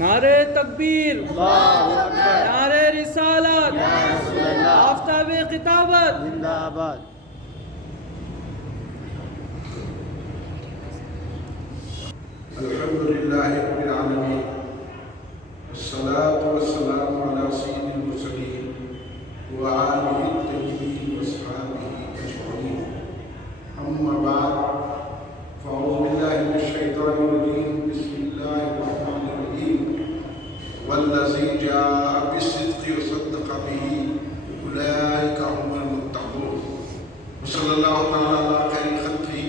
نعرے تکبیر، اللہ اکبر، نعرے رسالت، یا رسول اللہ، آفتاب خطابت۔ زندہ آباد۔ الحمد لله رب العالمين، والصلاة والسلام على سيد المرسلين وآله الطيبين وأصحابه أجمعين. أما بعد، فأعوذ بالله من الشيطان الرجيم. بسم الله الرحمن الرحيم. والذي جاء بالصدق وصدق به أولئك هم المتقون. وصلى الله تعالى على خير خلقه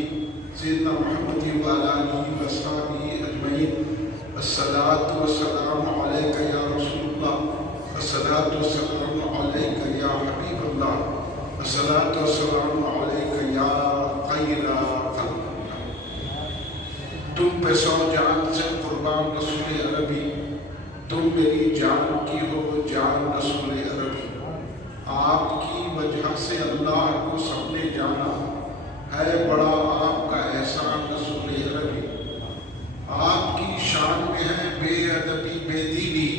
سيدنا محمد وعلى آله وأصحابه أجمعين. الصلاة والسلام عليك يا رسول الله، الصلاة والسلام عليك يا حبيب الله، الصلاة والسلام عليك يا خير خلق الله. تم پہ سو جان سے قربان رسول عربی، تم میری جان کی ہو جان رسول عربی. آپ کی وجہ سے اللہ کو سب نے جانا، ہے بڑا آپ کا احسان رسول عربی. آپ کی شان میں ہے بے ادبی بے دینی،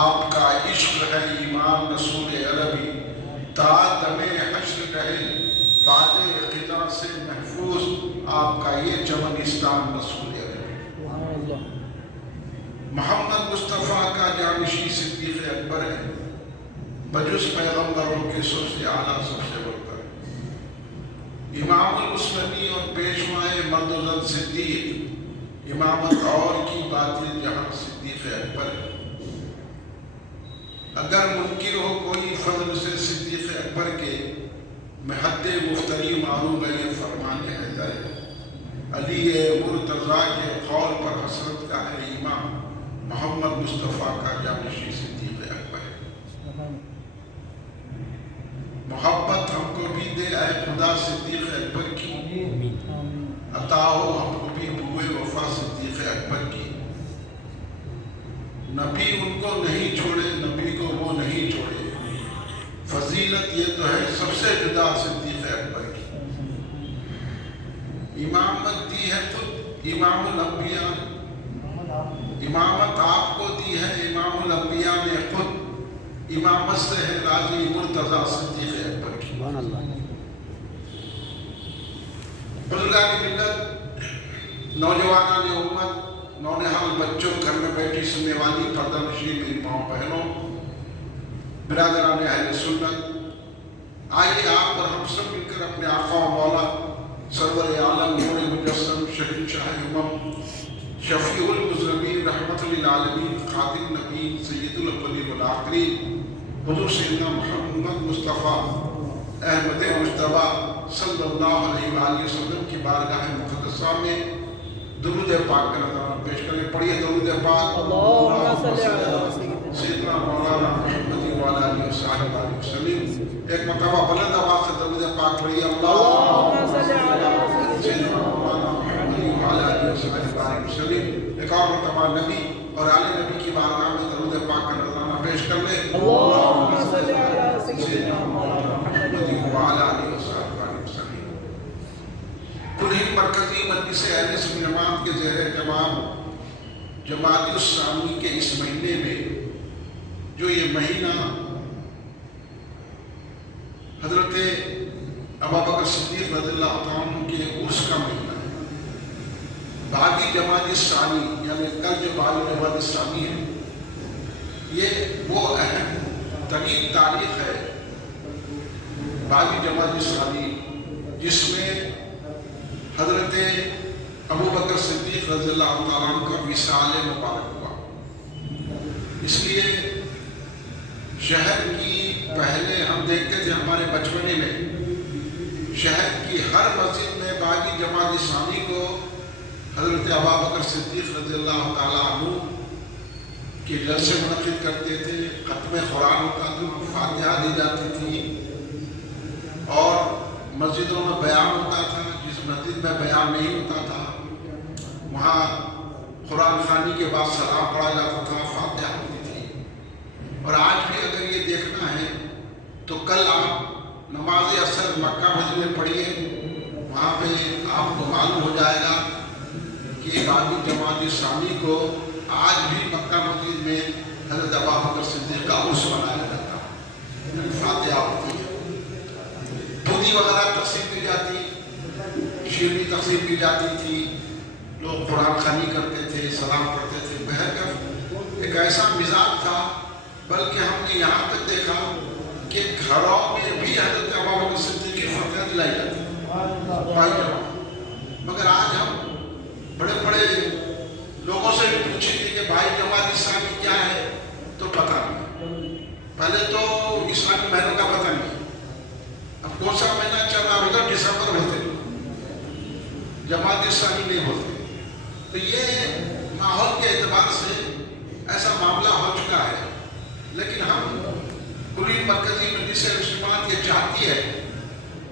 آپ کا عشق ہے ایمان رسول عربی. تا دم حشر رہے باد خدا سے محفوظ، آپ کا یہ چمنستان رسول عربی. محمد مصطفیٰ کا جانشین صدیق اکبر ہے، بجز پیغمبروں کے سب سے اعلیٰ سب سے برتر. امام المسلمین اور پیشوائے مرد و زن صدیق، امامت اور کی باطل جہاں صدیق اکبر ہے. اگر منکر ہو کوئی فضل سے صدیق اکبر کے، میں حد مفتری ماروں گا یہ فرمان حیدر. علی مرتضیٰ کے قول پر حسرت کا ہے امام، محمد مصطفیٰ کا جانشین صدیق اکبر ہے. محبت ہم کو بھی دے اے خدا صدیق اکبر کی، عطا ہو ہم کو بھی بوئے وفا صدیق اکبر کی. نبی ان کو نہیں چھوڑے، نبی کو وہ نہیں چھوڑے، فضیلت یہ تو ہے سب سے جدا صدیق اکبر کی. امامت دی ہے خود امام الانبیاء، امامت آپ کو دی ہے امام الانبیاء نے خود. امامت سے ہے راضی مرتضیٰ صدیق اکبر کی. سبحان اللہ. بزرگان ملت، نوجوانان امت، نونہال بچوں، گھر میں بیٹھی سننے والی پردہ نشین میری ماؤں بہنوں، برادران اہل سنت، آئیے آپ اور ہم سب مل کر اپنے آقا و مولا سرور عالم نور مجسم شہنشاہ امم شفیع المذنبین رحمت للعالمین خاتم نبیین سید الاولین والآخرین حضور سیدنا محمد مصطفیٰ احمد مجتبیٰ صلی اللہ علیہ وآلہ وسلم کی بارگاہ مقدسہ میں درود پاک کا نظرانہ پیش کریں. پڑھیے درود پاک. اللہم صلی علی سیدنا مولانا محمد وعلیٰ آلہ وصحبہ وسلم. ایک مرتبہ بلند آواز سے درود پاک پڑھیے. اللہم صلی علی سیدنا مولانا محمد وعلیٰ آلہ وصحبہ وسلم. ایک اور مرتبہ نبی اور آل نبی کی بارگاہ میں درود پاک کا نظرانہ پیش کر لیں. اللہم صلی علی سیدنا مولانا محمد وعلیٰ آلہ وصحبہ وسلم. کل ہند مرکزی مجلس اہل سنت جماعت کے زیر اہتمام جماعت الثانی کے اس مہینے میں، جو یہ مہینہ حضرت ابوبکر صدیق رضی اللہ عنہ کے عرس کا مہینہ ہے. باغی جماعت الثانی یعنی کل جو باغی جماعت الثانی ہے، یہ وہ اہم ترین تاریخ ہے باغی جماعت الثانی، جس میں حضرت ابوبکر صدیق رضی اللہ عنہ کا وصال مبارک ہوا. اس لیے شہر کی پہلے ہم دیکھتے تھے ہمارے بچپنے میں، شہر کی ہر مسجد میں باغی جماعت ثانی کو حضرت ابوبکر صدیق رضی اللہ تعالیٰ عنہ کے جلسے منعقد کرتے تھے. ختم قرآن ہوتا تھا، فاتحہ دی جاتی تھی، اور مسجدوں میں بیان ہوتا تھا. جس مسجد میں بیان نہیں ہوتا تھا وہاں قرآن خوانی کے بعد سلام پڑھا جاتا تھا، فاتحہ ہوتی تھی. اور آج بھی اگر یہ دیکھنا ہے تو کل آپ نماز عصر مکہ مسجد میں پڑھیے، وہاں پہ آپ کو معلوم ہو جائے گا کہ باقی جماعت ثانی کو آج بھی مکہ مسجد میں حضرت ابو بکر صدیق کا عرس منایا جاتا ہے، فاتحہ ہوتی ہے، دودھی وغیرہ تقسیم کی جاتی، شیرنی تقسیم کی جاتی تھی، لوگ قرآن خوانی کرتے تھے، سلام پڑھتے تھے۔ بہرکیف ایک ایسا مزاج تھا، بلکہ ہم نے یہاں تک دیکھا کہ گھروں میں بھی حضرت ابو بکر صدیق کی فاتحہ دلائی جاتی بھائی جان۔ مگر آج ہم بڑے بڑے لوگوں سے بھی پوچھیں گے کہ بھائی جماعت اسلامی کیا ہے تو پتہ نہیں۔ پہلے تو اسلامی مہینوں کا پتہ نہیں، اب کون سا مہینہ چل رہا ہوگا، دسمبر بولتے جماعت اسلامی نہیں بولتے۔ تو یہ ماحول کے اعتبار سے ایسا معاملہ ہو چکا ہے، لیکن ہم پوری مرکزی مجلس اجتماعیت یہ چاہتی ہے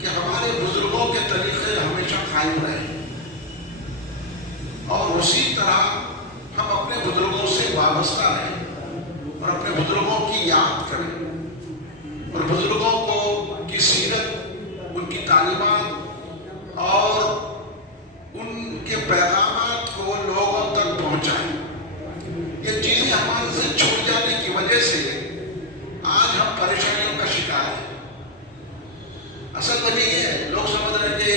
کہ ہمارے بزرگوں کے طریقے ہمیشہ قائم رہیں، اور اسی طرح ہم اپنے بزرگوں سے وابستہ رہیں اور اپنے بزرگوں کی یاد کریں، اور بزرگوں کو کی سیرت، ان کی تعلیمات اور ان کے پیغامات کو لوگوں تک پہنچائیں۔ یہ چیزیں ہمارے سے چھوٹ جانے کی وجہ سے آج ہم پریشانیوں کا شکار ہیں۔ اصل وجہ یہ ہے، لوگ سمجھ رہے کہ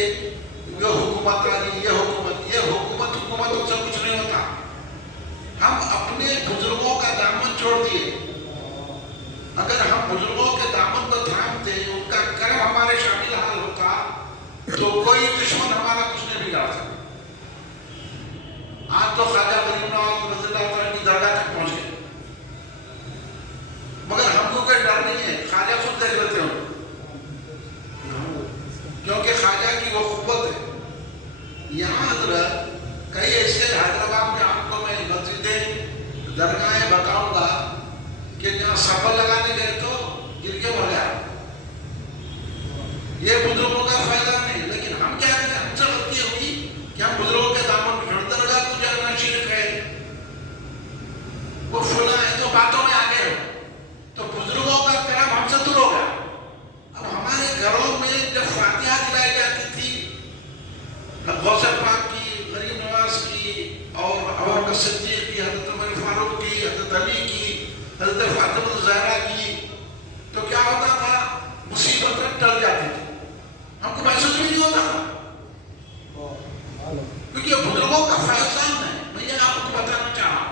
یہ حکومت آنی، یہ حکومتوں سے کچھ نہیں ہوتا۔ ہم اپنے بزرگوں کا دامن چھوڑ دیے۔ اگر ہم بزرگوں کے دامن کو تھامتے، ان کا کرم ہمارے شامل حال ہوتا، تو کوئی دشمن ہمارا کچھ نہیں بگاڑ سکتا۔ آج تو خواجہ غریب نواز رضی اللہ تعالیٰ کی درگاہ تک پہنچ گئے، مگر ہم کو کوئی ڈر نہیں ہے، خواجہ خود دیکھ لیتے ہو، کیونکہ خواجہ کی وہ قوت ہے۔ یہاں حضرت کئی ایسے حیدرآباد میں آپ کو میں مسجدیں، درگاہیں بتاؤں گا کہ جہاں سفر لگانے گئے تو گر کے مر گیا۔ یہ بزرگوں کا فائدہ نہیں، لیکن ہم کیا کریں، ہم سے غلطی ہوئی کہ ہم بزرگوں کے دامن میں درگاہ کو جانا شرک ہے، وہ فلاں ہے تو باتوں میں آگے ہو، تو بزرگوں کا کرم ہم سے دور ہو گیا۔ اب ہمارے گھروں میں جب فاتحہ دلائی جاتی تھی، غوث پاک کی، غریب نواز کی، اور ابو بکر صدیق کی، حضرت عمر فاروق کی، حضرت علی کی، حضرت فاطمہ الزہرا کی، تو کیا ہوتا تھا، مصیبتیں ٹل جاتی تھی، ہم کو محسوس بھی نہیں ہوتا تھا، کیونکہ یہ بزرگوں کا فیضان ہے۔ میں یہ آپ کو بتانا چاہا،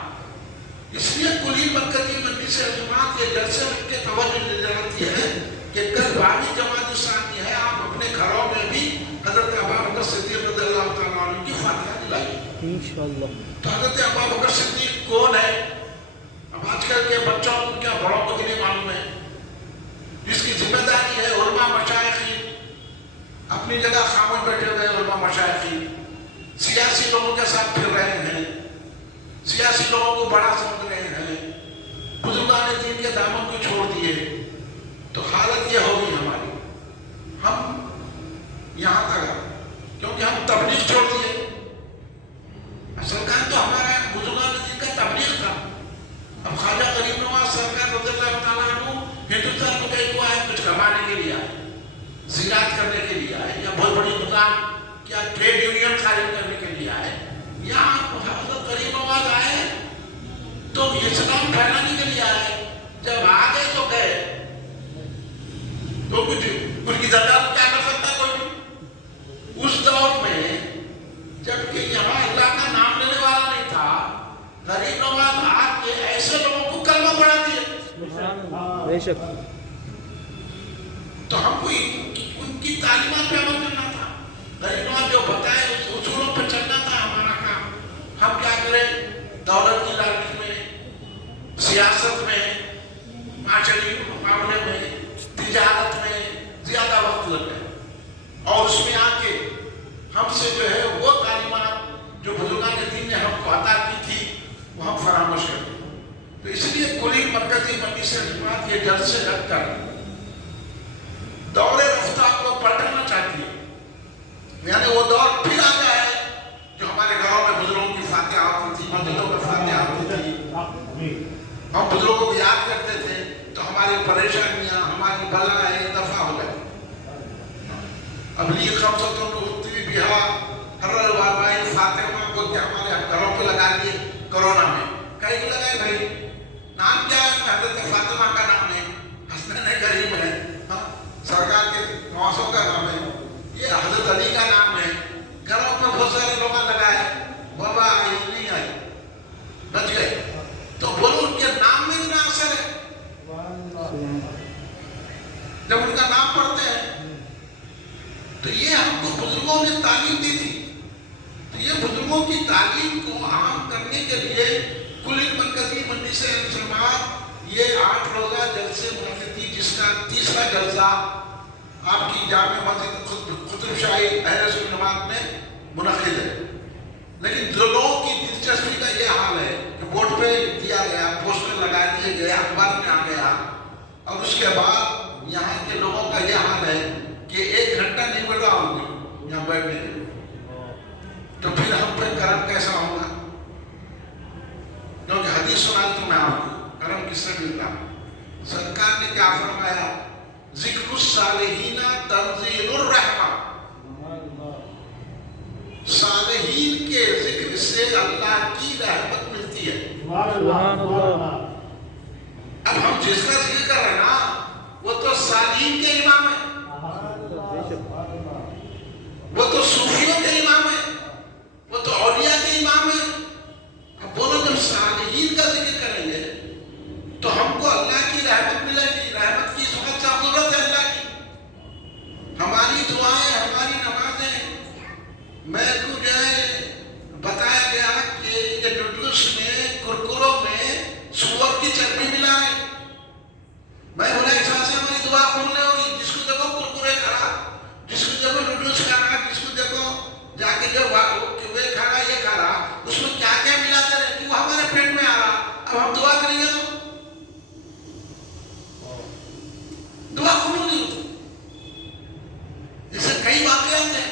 اس لیے کلی مرکزی مجلس اجتماعیت یہ جلسے میں کے توجہ دلاتی ہے کہ کل 12ویں جماعت اسلامی ہے، آپ اپنے گھروں میں بھی حضرت ابو بکر صدیق رضی اللہ تعالیٰ عنہ کی فاتحہ دلائیے انشاءاللہ۔ تو حضرت ابو بکر صدیق کون ہے؟ اب آج کل کے بچوں کو کیا، بڑوں کو نہیں معلوم ہے، جس کی ذمہ داری ہے علماء مشائخین، اپنی جگہ خاموش بیٹھے ہوئے علماء مشائخین سیاسی لوگوں کے ساتھ پھر رہے ہیں، سیاسی لوگوں کو بڑا سمجھ رہے ہیں، بزرگان دین کے دامن کو چھوڑ دیے، تو حالت یہ ہوگی ہماری۔ ہم یہاں تک کیونکہ ہم تبلیغ چھوڑ دیے، اصل کام تو ہمارا بزرگان دین کا تبلیغ تھا۔ اب خواجہ غریب نواز سرکار رضی اللہ تعالیٰ عنہ ہندوستان کو گئے ہوا ہے، کچھ کمانے کے لیے آئے، زراعت کرنے کے لیے آئے، یا بہت بڑی دکان کیا ٹریڈ یونین قائم کرنے کے لیے آئے، یا حضرت غریب نواز آئے تو اسلام پھیلانے کے لیے آئے، جب آ گئے تو گئے، تو کچھ ان کی زیادہ کیا کر سکتا کوئی بھی اس دور میں، جبکہ یہاں اللہ کا نام لینے والا نہیں تھا، غریب نواز آ کے ایسے لوگوں کو کلمہ پڑھا دیا۔ بے شک۔ تو ہم کو ان کی تعلیمات پہ عمل کرنا تھا، غریب نواز جو بتائے اس اصولوں پہ چلنا تھا ہمارا کام۔ ہم کیا کریں، دولت کی لالچ میں، سیاست میں، معاشرتی معاملے میں، تجارت میں زیادہ وقت لگ گئے، اور اس میں آ کے ہم سے جو ہے وہ تعلیمات جو بزرگان دین نے ہم کو عطا کی تھی وہ ہم فراموش کر دیں۔ تو اس لیے کلی مرکزی مجلس اجتماعیت یہ جلسے رکھ کر دور رفتار کو پلٹانا چاہتی ہے، یعنی وہ دور پھر آ جائے جو ہمارے گھروں میں بزرگوں کی فاتحہ ہوتی تھی، مسجدوں میں فاتحہ ہوتی تھی، ہم بزرگوں کو یاد کرتے تھے تو ہماری پریشانیاں، ہماری بلائیں دفع ہو گئی۔ ابلیغ خمسۃ اختی بہا ہر الوباء فاطمہ کو ہمارے گھروں پہ لگا دیے کرونا میں، کئی کو لگائے بھائی نام کیا ہے؟ حضرت فاطمہ کا نام ہے، حسنین کریم ہے، سرکار کے نواسوں کا نام ہے، یہ حضرت علی کا نام ہے، گھروں میں بہت سارے لوگ لگائے، بابا آئی نہیں آئی، بچ گئے۔ تو بولو ان کے نام میں اتنا اثر ہے، جب ان کا نام پڑھتے ہیں تو یہ ہم کو بزرگوں نے تعلیم دی تھی۔ تو یہ بزرگوں کی تعلیم کو عام کرنے کے لیے کل مرکزی مجلس مسلمات یہ 8 روزہ جلسے منعقد کی، جس کا 30واں جلسہ آپ کی جامع مسجد قطب شاہی اہل سنت جماعت میں منعقد ہے۔ لیکن جو لوگوں کی دلچسپی کا یہ حال ہے کہ بورڈ پہ دیا گیا، پوسٹر لگا دیے گئے، اخبار میں آ گیا، اور اس کے بعد یہاں کے لوگوں کا یہ حال ہے کہ 1 گھنٹہ نہیں مل رہا ہوں گے یہاں بیٹھنے کے لیے، تو پھر ہم پہ کرم کیسا ہوگا؟ کیونکہ حدیث سنائی تو میں آپ کو کرم کس سے ملتا؟ سرکار نے کیا فرمایا؟ ذکر الصالحین تنزیل الرحمہ، صالحین کے ذکر سے اللہ کی رحمت ملتی ہے۔ سبحان اللہ۔ اب ہم جس کا ذکر کر رہے ہیں نا وہ تو صالحین کے امام ہے، وہ تو صوفیوں کے امام ہے، وہ تو اولیاء کے امام ہے۔ اب بولو جب صالحین کا ذکر کریں گے تو ہم کو اللہ کی رحمت ملے گی۔ رحمت کی اس وقت ضرورت ہے اللہ کی۔ ہماری دعائیں، ہماری نمازیں، میں کو جو ہے بتایا گیا کہ یہ نوڈلس میں، کرکروں میں سور کی چربی ملا ہے۔ میں بولا اس وجہ سے ہماری دعا قبول نہیں ہوگی۔ جس کو دیکھو کرکرے کھا رہا، جس کو دیکھو نوڈلس کھا رہا، جس کو دیکھو جا کے جو وہ کھا رہا یہ کھا رہا، اس میں کیا کیا ملاتے رہے کہ وہ ہمارے پیٹ میں آ رہا۔ اب ہم دعا کریں گے تو دعا قبول نہیں ہوتی۔ جیسے کئی واقعات ہیں،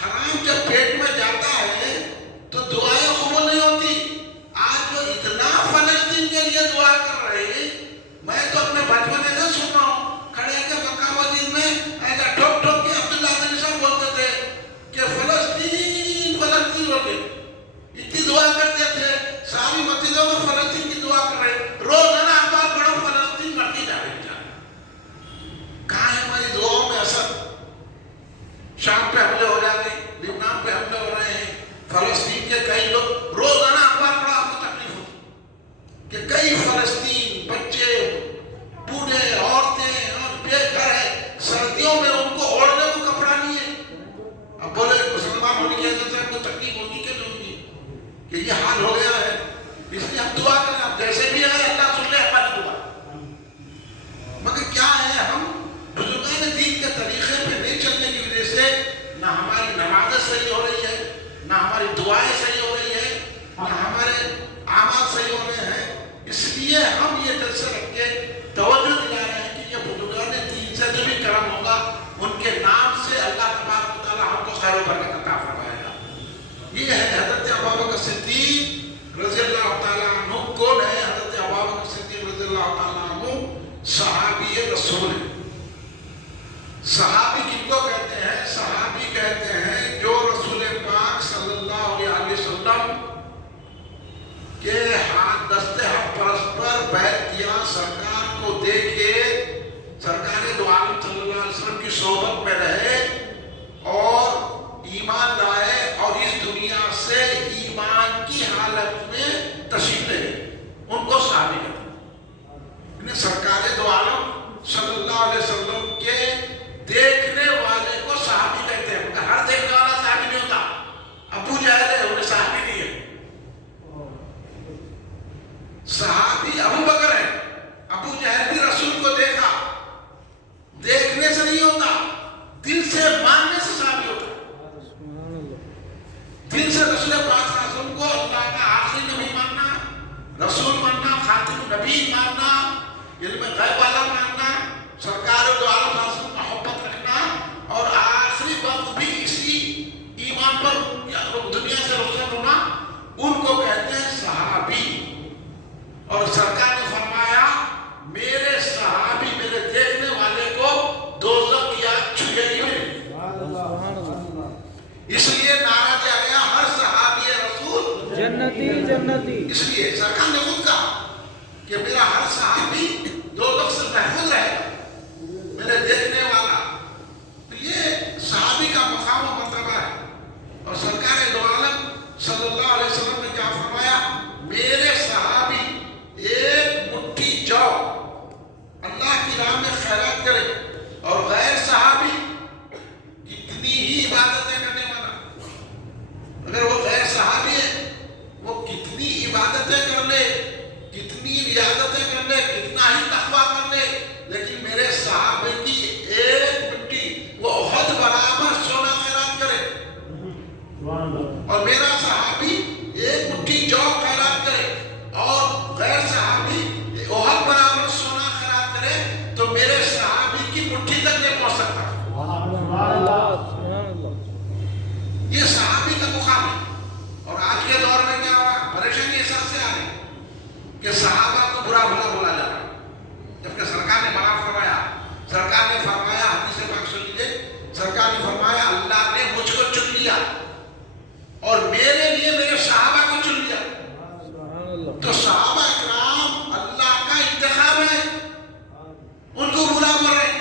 حرام جب پیٹ میں جاتا ہے تو دعائیں قبول نہیں ہوتی۔ آج جو اتنا فلسطین کے لیے دعا کر رہے ہیں، میں تو اپنے بچپن سے سن رہا ہوں، کھڑے کے مکہ مسجد میں ایسا ٹھوک ٹھوک کے عبداللہ بن صاحب بولتے تھے کہ فلسطین فلسطین ہو گئے، اتنی دعا کرتے تھے، ساری مسجدوں میں فلسطین کی دعا کر رہے، روزانہ اخبار پڑھو فلسطین بڑھتی جا رہی ہے۔ کہاں ہے ہماری دعاؤں میں اثر؟ شام پہ حملے ہو جاتے ہیں، لبنان پہ حملے ہو رہے ہیں، فلسطین کے کئی لوگ، روزانہ اخبار پڑھا آپ کو تکلیف ہوتی کہ کئی فلسطین بچے، بوڑھے، عورتیں اور بے گھر ہے، سردیوں میں ان کو اوڑھنے کو کپڑا نہیں ہے۔ اب بولے مسلمان ہونے کی وجہ سے ہم کو تکلیف ہوگی کہ نہیں ہوگی کہ یہ حال ہو گیا ہے؟ اس لیے ہم دعا کریں، اب جیسے بھی ہے اللہ سن لے ہماری دعا۔ مگر کیا ہے، ہم بزرگان دین کے طریقے پہ نہیں چلنے کی وجہ سے نہ ہماری نمازیں صحیح ہو رہی ہے، نہ ہماری دعائیں صحیح ہو رہی ہے، نہ ہمارے اعمال صحیح ہو رہے ہیں۔ اس لیے ہم یہ جلسے رکھ کے توجہ دلا رہے ہیں کہ یہ بزرگان دین سے جو بھی کرم ہوگا ان کے نام سے اللہ تبارک و تعالیٰ ہم کو خیر و برکت عطا فرمائے گا۔ یہ ہے حضرت ابوبکر صدیق رضی اللہ تعالیٰ عنہ۔ کون ہے حضرت ابوبکر صدیق رضی اللہ تعالیٰ عنہ؟ صحابی رسول ہے۔ صحابی کن کو کہتے ہیں؟ صحابی کہتے ہیں جو رسول پاک صلی اللہ علیہ وسلم کے ہاتھ دستے حق پرست پر بیعت کیا، سرکار کو دیکھے، سرکار دو عالم صلی اللہ علیہ وسلم کی صحبت میں رہے اور ایمان لائے، اور اس دنیا سے ایمان کی حالت میں تشریف لے گئے، ان کو صحابی کہتے ہیں۔ سرکار دو عالم صلی اللہ علیہ وسلم کے دیکھنے والے کو صحابی کہتے ہیں، مگر ہر دیکھنے والا صحابی نہیں ہوتا۔ ابو جہل ہے، انہیں صحابی نہیں ہے۔ صحابی ابو بکر ہے، ابو جہل بھی رسول کو دیکھا، دیکھنے سے نہیں ہوتا، دل سے ماننے سے صحابی ہوتا ہے۔ دل سے رسول پاک صلی اللہ علیہ وسلم کو اللہ کا آخری نبی ماننا، رسول ماننا، خاتم نبی ماننا، علم غیب والا ماننا، سرکار دو عالم صلی اللہ علیہ وسلم محبت رکھنا، اور آخری وقت بھی اسی ایمان پر دنیا سے رخصت ہونا، ان کو کہتے ہیں صحابی۔ اور سرکار نے فرمایا میرے صحابی، میرے دیکھنے والے کو دوزخ کی آگ چھوئے گی نہیں۔ اس لیے نعرہ دیا گیا ہر صحابی رسول جنتی जन्नती। इसलिए सरकार ने खुद कहा कि मेरा हर सहाबी दोज़ख से महफूज रहे, मेरे देखने वाला। तो ये सहाबी का मकाम और मर्तबा है। और सरकार दो आलम सल्लल्लाहु अलैहि वसल्लम ने क्या फरमाया, मेरे सहाबी एक मुट्ठी जौ अल्लाह की राह में खैरात करे, और गैर सहाबी कितनी ही इबादतें करने वाला, अगर वो गैर सहाबी है, वो कितनी इबादतें कर ले, कितनी रियादतें कर ले, कितना ही तकवा कर ले, लेकिन मेरे सहाबे की एक मिट्टी वो ओहद बराबर सोना खैरात करे, और मेरा सहाबी एक मुट्ठी जौ खैरात करे, और गैर सहाबी ओहद बराबर सोना खैरात करे, तो मेरे सहाबी की मुट्ठी तक नहीं पहुंच सकता। ये सहाबी का मुकाम है। और आज के दौर में क्या हुआ, परेशानी इस से आ रही कि सहाबा को बुरा भला बोला जा रहा है, जबकि सरकार ने मना फरमाया। सरकार ने फरमाया, हदीस पाक सुन लीजिए, सरकार ने फरमाया अल्लाह ने मुझको चुन लिया और मेरे लिए मेरे सहाबा को चुन लिया। तो सहाबा इकराम अल्लाह का इंतखाब है, उनको बुरा बोल रहे,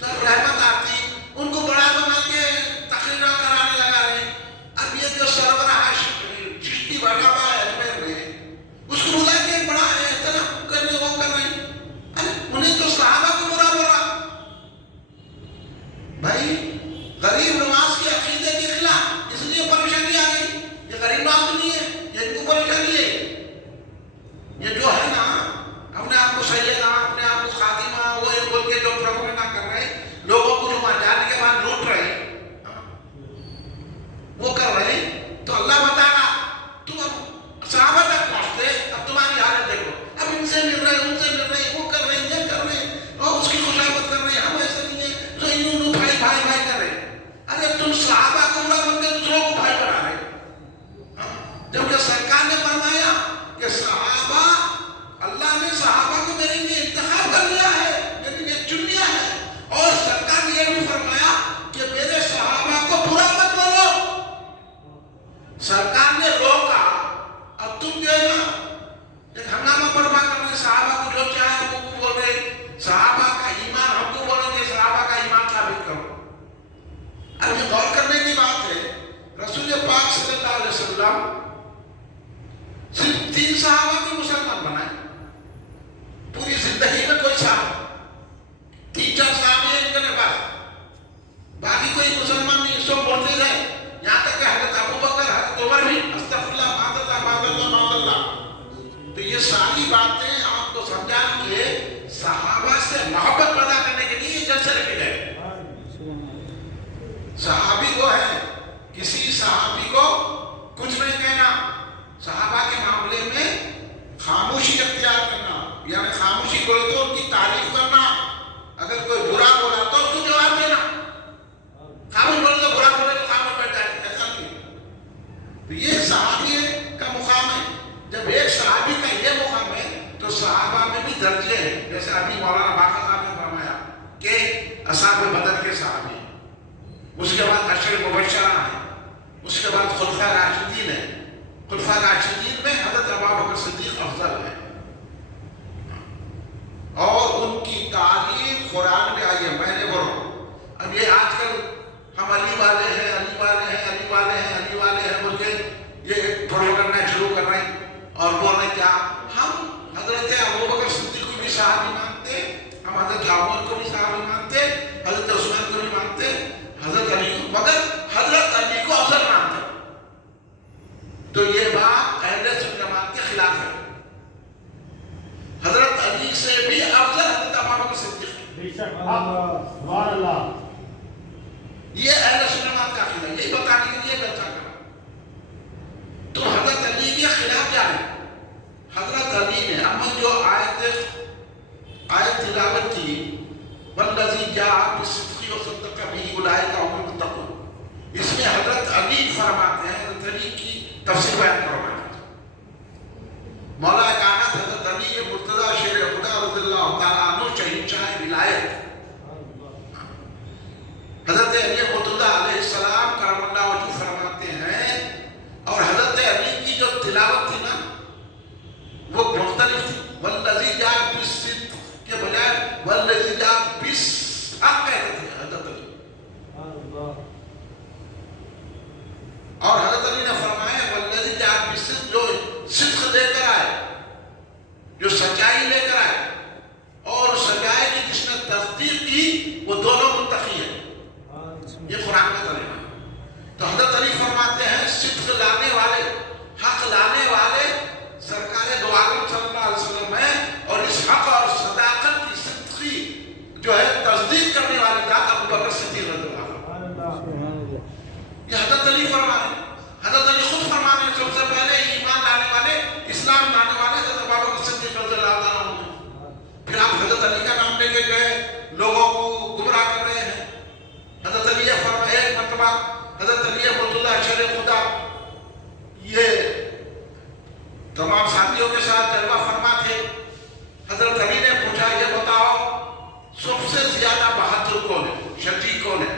तो रहमत आती, उनको बड़ा बना के तकरीरा कराने लगा रहे। अब ये जो सरबराह चिश्ती बैठा हुआ है अजमेर में, उसको बुला के बड़ा इतना करने वो कर रहे हैं। अरे उन्हें तो सहाबा को बुरा बोल रहा। भाई गरीब नवाज के अकीदे के खिलाफ इसलिए परेशानी आ गई। ये गरीब नवाज नहीं है, ये इनको परेशानी है। ये जो है ना, अपने आप को सैयदा, अपने आप को खातिमा, वो ये बोल के जो प्रोपेगेंडा कर रहे हैं, लोगों को जुमा जाने के बाद लूट रहे हैं, वो कर रहे हैं। तो अल्लाह बता रहा, तुम अब सहाबा तक पहुंचते, अब तुम्हारी हालत देखो, अब इनसे मिल रहे, उनसे मिल रहे, वो कर रहे हैं, ये कर रहे हैं, और उसकी खुशामद कर रहे हैं, हम ऐसे नहीं है, तो यूं भाई भाई भाई कर रहे हैं। अरे तुम सहाबा को बुरा बनते दूसरों को भाई बना रहे, जबकि सरकार ने फरमाया कि सहाबा, अल्लाह ने सहाबा को मेरे लिए इंतखाब कर लिया है, मेरे लिए चुन लिया है। और सरकार ने यह भी फरमाया कि मेरे सहाबा को बुरा मत बोलो। सरकार ने रोका। अब तुम जो है ना, एक हंगामा बर्पा करने, सहाबा को जो चाहे वो बोल रहे, सहाबा का ईमान हमको बोलेंगे, सहाबा का ईमान साबित करो। अब ये गौर करने की बात है, रसूल पाक सल्लल्लाहु अलैहि वसल्लम सिर्फ 3 सहाबा को मुसलमान बनाए, पूरी जिंदगी में कोई साहब 3-4 साहब इनके पास, बाकी कोई मुसलमान नहीं। सब बोलते रहे, यहाँ तक कि हज़रत अबू बकर, हज़रत उमर भी अस्तगफिरुल्लाह, मादल्लाह, मादल्लाह, मादल्लाह। तो ये सारी बातें आपको समझाने के, सहाबा से मोहब्बत पैदा करने के लिए जलसे रखे गए। सहाबी वो है, किसी सहाबी को कुछ नहीं कहना, सहाबा के मामले में खामोशी अख्तियार करना, यानी खामोशी बोले तो उनकी तारीफ करना, अगर कोई बुरा बोला तो उसको जवाब देना, खामोश बोले तो बुरा बोले तो खामोश बैठ जाए, ऐसा नहीं। तो ये सहाबी का मुकाम है। जब एक सहाबी का ये मुकाम है, तो सहाबा में भी दर्जे हैं। जैसे अभी मौलाना बाकर साहब ने फरमाया कि असहाब बदर के सहाबी, उसके बाद अशर मुबश्शरा है, उसके बाद खुलफा राशिदीन है। खुलफा राशिदीन में हज़रत अबू बकर सिद्दीक अफजल है, और उनकी तारीफ कुरान में आई है। मैंने बोला, अब ये आजकल हम अली वाले हैं, अली वाले हैं, अली वाले हैं, अली वाले हैं बोल के ये फॉलो करना शुरू कर रहे हैं, और बोल रहे क्या, हम हज़रत अबू बकर सिद्दीक को भी सहाबी मानते, हम हज़रत उमर को भी सहाबी मानते, हज़रत उस्मान को भी मानते, हज़रत अली को, मगर हज़रत अली को अफजल मानते। तो ये बात अहले सुन्नत जमात के खिलाफ है। हज़रत अली से भी अफजल हज़रत अबू बकर सिद्दीक, सुभान अल्लाह। ये अहले सुन्नत जमात का अकीदा, यही बताने के लिए चर्चा करा। तो हज़रत अली के खिलाफ क्या है? हज़रत अली ने हमने जो आयत तिलावत की, वल्लज़ी जाअ बिस्सिद्क़ि व सद्दक़ बिही उलाइका हुमुल मुत्तक़ून, इसमें हज़रत अली फरमाते हैं, हज़रत अली की तफसीर बयान फरमाते हैं। मौला कायनात हज़रत अली मुर्तज़ा शेर खुदा रज़ियल्लाहु तआला अन्हु शहींशाह विलायत, हज़रत अली मुर्तज़ा अलैहिस्सलाम करमल्लाहु वजहहु फरमाते हैं, और हज़रत अली की जो तिलावत تھی نا وہ مختلف تھی. والذی جاء بالصدق کے بجائے والذی جاء بالحق کہتے تھے حضرت علی. اور حضرت علی نے فرمایا والذی جاء بالصدق، جو صدق لے کر آئے، جو سچائی لے کر آئے، اور سچائی کی جس نے تصدیق کی وہ دونوں متقی ہیں. یہ قرآن کا ترجمہ ہے. تو حضرت علی فرماتے ہیں صدق لانے والے، حق لانے والے سرکار دو عالم صلی اللہ علیہ وسلم ہے، اور اس حق اور صداقت کی صدقی جو ہے تصدیق کرنے والے ذات ابو بکر صدیق رضی اللہ عنہ. یہ حضرت علی فرما رہے ہیں. حضرت علی خود فرما رہے ہیں سب سے پہلے ایمان لانے والے، اسلام لانے والے حضرت ابو بکر صدیق رضی اللہ عنہ. پھر آپ حضرت علی کا نام لے کے جو ہے لوگوں کو گمراہ کر رہے ہیں. حضرت علی فرمایا ایک مرتبہ حضرت علی مرتضیٰ شر خدا یہ تمام ساتھیوں کے ساتھ جلوہ فرما تھے. حضرت علی نے پوچھا یہ بتاؤ سب سے زیادہ بہادر کون ہے، شجاع کون ہے؟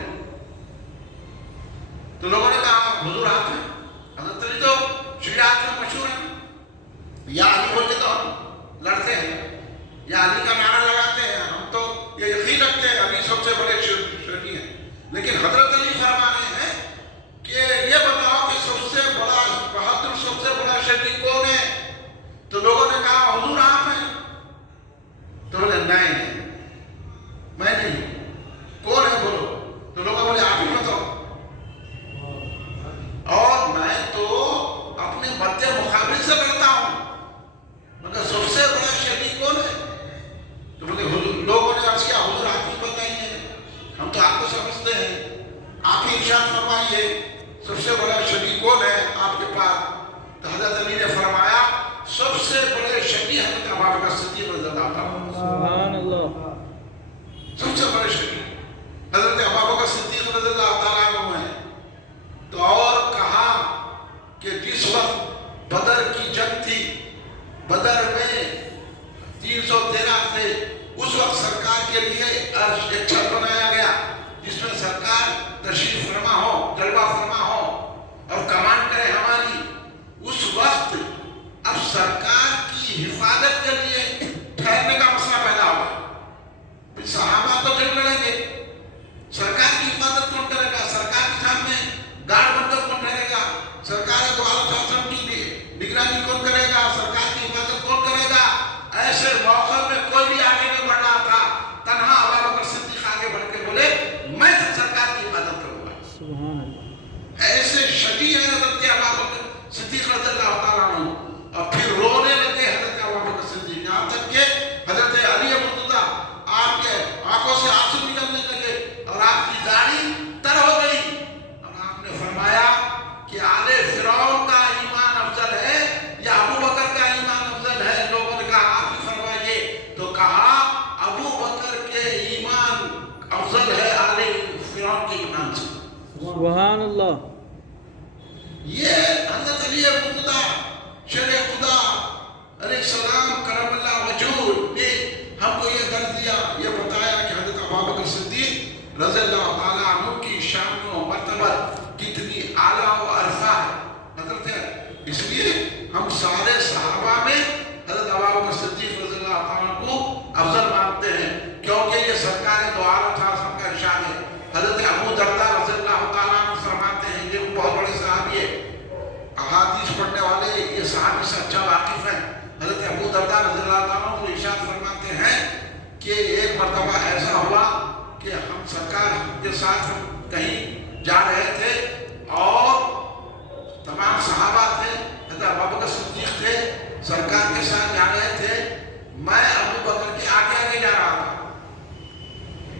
تو لوگوں نے کہا حضور آپ ہیں. حضرت علی تو شجاعت میں مشہور ہیں. یا علی بول کے تو ہم لڑتے ہیں، یا علی کا نعرہ لگاتے ہیں، ہم تو یہ یقین رکھتے ہیں علی سب سے بڑے شجاع ہیں. لیکن حضرت علی فرما رہے ہیں کہ یہ بتاؤ کہ سب سے بڑا بہادر، سب سے بڑا شجاع کون ہے؟ تو لوگوں نے کہا حضور آپ ہیں. تو بولے نہیں میں نہیں ہوں. کون ہے بولو؟ تو لوگوں بولے آپ ہی بتاؤ. اور میں تو اپنے مدد مقابل سے لڑتا ہوں، مگر سب سے بڑا شجاع کون ہے؟ تو بولے لوگوں نے عرض کیا حضور آپ ہی بتائیے، ہم تو آپ کو سمجھتے ہیں، آپ ہی ارشاد فرمائیے سب سے بڑا شجاع کون ہے آپ کے پاس؟ تو حضرت علی نے فرمایا سب سے بڑے شجاع حضرت ابو بکر صدیق رضی اللہ عنہ. سبحان اللہ. سب سے بڑے شجاع حضرت ابو بکر صدیق رضی اللہ تعالیٰ عنہ ہیں. تو اور کہا کہ جس وقت بدر کی جنگ تھی، بدر میں 313 تھے، اس وقت سرکار کے لیے ایک چھت بنایا گیا جس میں سرکار تشریف فرما ہو، جلوہ فرما ہو اور کمان کرے ہماری. اس وقت اب سرکار کی حفاظت کے لیے ٹھہرنے کا مسئلہ پیدا ہوا. صحابہ تو جنگ لڑیں گے، سرکار کی حفاظت کون کرے گا؟ سرکار کے سامنے گارڈ بن کر کون ٹھہرے گا؟ سرکار دو عالم شاسن کی نگرانی کون کرے گا؟ سرکار کی حفاظت کون کرے گا؟ ایسے موقع میں کوئی بھی آگے نہیں بڑھ رہا تھا. تنہا ابو بکر صدیق آگے بڑھ کے بولے میں سرکار کی حفاظت کروں گا. سبحان اللہ. ایسے شجاع ہے حضرت ابو بکر صدیق رضی اللہ تعالیٰ عنہ. اور پھر رونے لگے حضرت ابو بکر صدیق، یہاں تک کہ حضرت علی مرتضیٰ آپ کے آنکھوں سے آنسو نکلنے لگے اور آپ کی داڑھی تر ہو گئی. اور آپ نے فرمایا کہ آل فرعون کا ایمان افضل ہے یا ابو بکر کا ایمان افضل ہے؟ لوگوں نے کہا آپ ہی فرمائیے. تو کہا ابو بکر کے ایمان افضل ہے آل فرعون کے ایمان سے. سبحان اللہ. یہ حضرت علی مرتضیٰ شر خدا علیہ السلام کرم اللہ وجہہ نے ہم کو یہ درس دیا، یہ بتایا کہ حضرت ابو بکر صدیق رضی اللہ تعالیٰ عنہ کی شان و مرتبت کتنی اعلیٰ و عرفہ ہے حضرت ہے. اس لیے ہم سارے صحابہ میں حضرت ابو بکر صدیق رضی اللہ تعالیٰ عنہ کو افضل مانتے ہیں، کیونکہ یہ سرکار دو عالم کا ارشاد ہے. حضرت ابو درداء رضی اللہ تعالیٰ عنہ فرماتے ہیں، یہ بہت بڑے صحابی ہے، احادیث پڑھنے والے یہ صحابی سے اچھا واقف ہیں. حضرت ابو درداء رضی اللہ تعالیٰ عنہ کو ارشاد فرماتے ہیں کہ ایک مرتبہ ایسا ہوا کہ ہم سرکار کے ساتھ کہیں جا رہے تھے اور تمام صحابہ تھے، حضرت ابو بکر صدیق تھے، سرکار کے ساتھ جا رہے تھے. میں ابو بکر کے آگے آگے جا رہا تھا.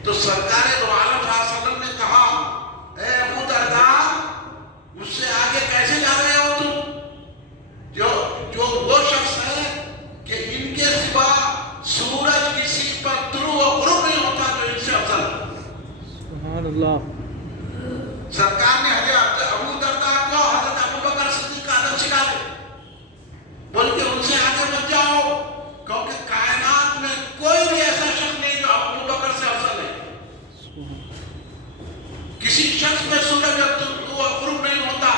تو سرکار دو عالم صلی اللہ علیہ وسلم نے کہا اے ابو درداء مجھ سے آگے کیسے جا رہے ہو تم؟ جو وہ شخص ہے کہ ان کے سوا سورج کسی پر طلوع و غروب نہیں ہوتا جو ان سے افضل ہے. سبحان اللہ. سرکار نے حضرت ابو درداء کو حضرت ابو بکر صدیق کا ادب سکھا دے، بول کے ان سے آگے بچ جاؤ، کیونکہ کائنات میں کوئی بھی ایسا شخص نہیں جو ابو بکر سے افضل ہے. کسی شخص میں سورج طلوع و غروب نہیں ہوتا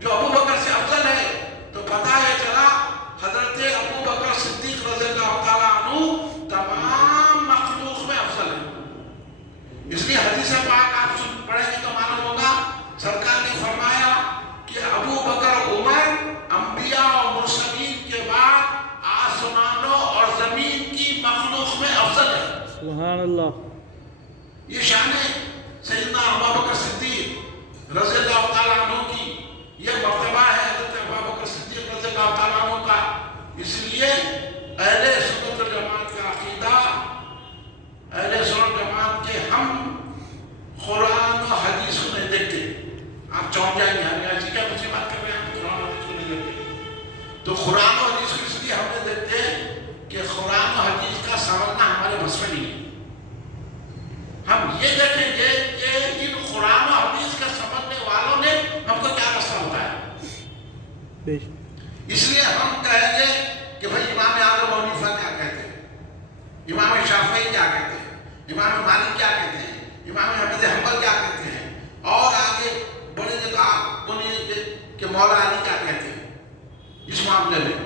جو ابو بکر سے افضل ہے. تو پتا ہے سبحان اللہ. یہ شان ہے سیدنا ابوبکر صدیق رضی اللہ تعالیٰ عنہ کی، یہ مرتبہ ہے حضرت ابوبکر صدیق رضی اللہ تعالیٰ عنہ کا. اس لیے اہل سنت والجماعت کا عقیدہ، اہل سنت والجماعت کے ہم قرآن و حدیث کو نہیں دیکھتے. آپ چونک جائیں گے ہم ایسی کیا مجھے بات کر رہے ہیں، ہم قرآن و حدیث کو نہیں دیکھتے. تو قرآن و حدیث کو اس لیے ہم نے دیکھتے ہیں کہ قرآن و حدیث کا سمجھنا ہمارے بس میں نہیں ہے. ہم یہ دیکھیں گے کہ ان قرآن و حدیث کا سمجھنے والوں نے ہم کو کیا مسئلہ ہوتا ہے. اس لیے ہم کہیں گے کہ بھائی امام اعظم ابو حنیفہ کیا کہتے ہیں، امام شافعی کیا کہتے ہیں، امام مالک کیا کہتے ہیں، امام احمد حنبل کیا کہتے ہیں، اور آگے بڑے جو آپ بولیں گے کہ مولا علی کیا کہتے ہیں اس معاملے میں،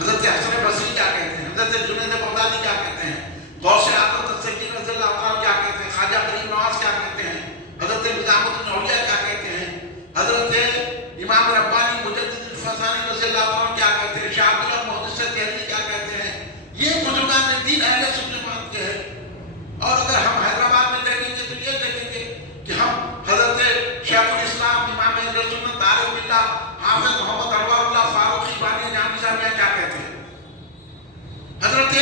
حضرت حسن بصری کیا کہتے ہیں، حضرت جنید بغدادی کیا کہتے ہیں، غوث اعظم دستگیر رضی اللہ عنہ کیا کہتے ہیں، خواجہ غریب نواز کیا کہتے ہیں، حضرت نظام الدین اولیاء کیا کہتے ہیں، حضرت امام ربانی مجدد الفسانی رضی اللہ عنہ کیا کہتے ہیں، شاہ عبداللہ محدث دہلوی کیا کہتے ہیں. یہ بزرگان دین اہل سنت جماعت کے ہیں. اور اگر ہم حیدرآباد میں دیکھیں گے تو یہ دیکھیں گے کہ ہم حضرت شیخ الاسلام امام اہل سنت عارف باللہ حافظ محمد انوار اللہ فاروقی بانی جامی صاحب کیا کہتے ہیں، حضرت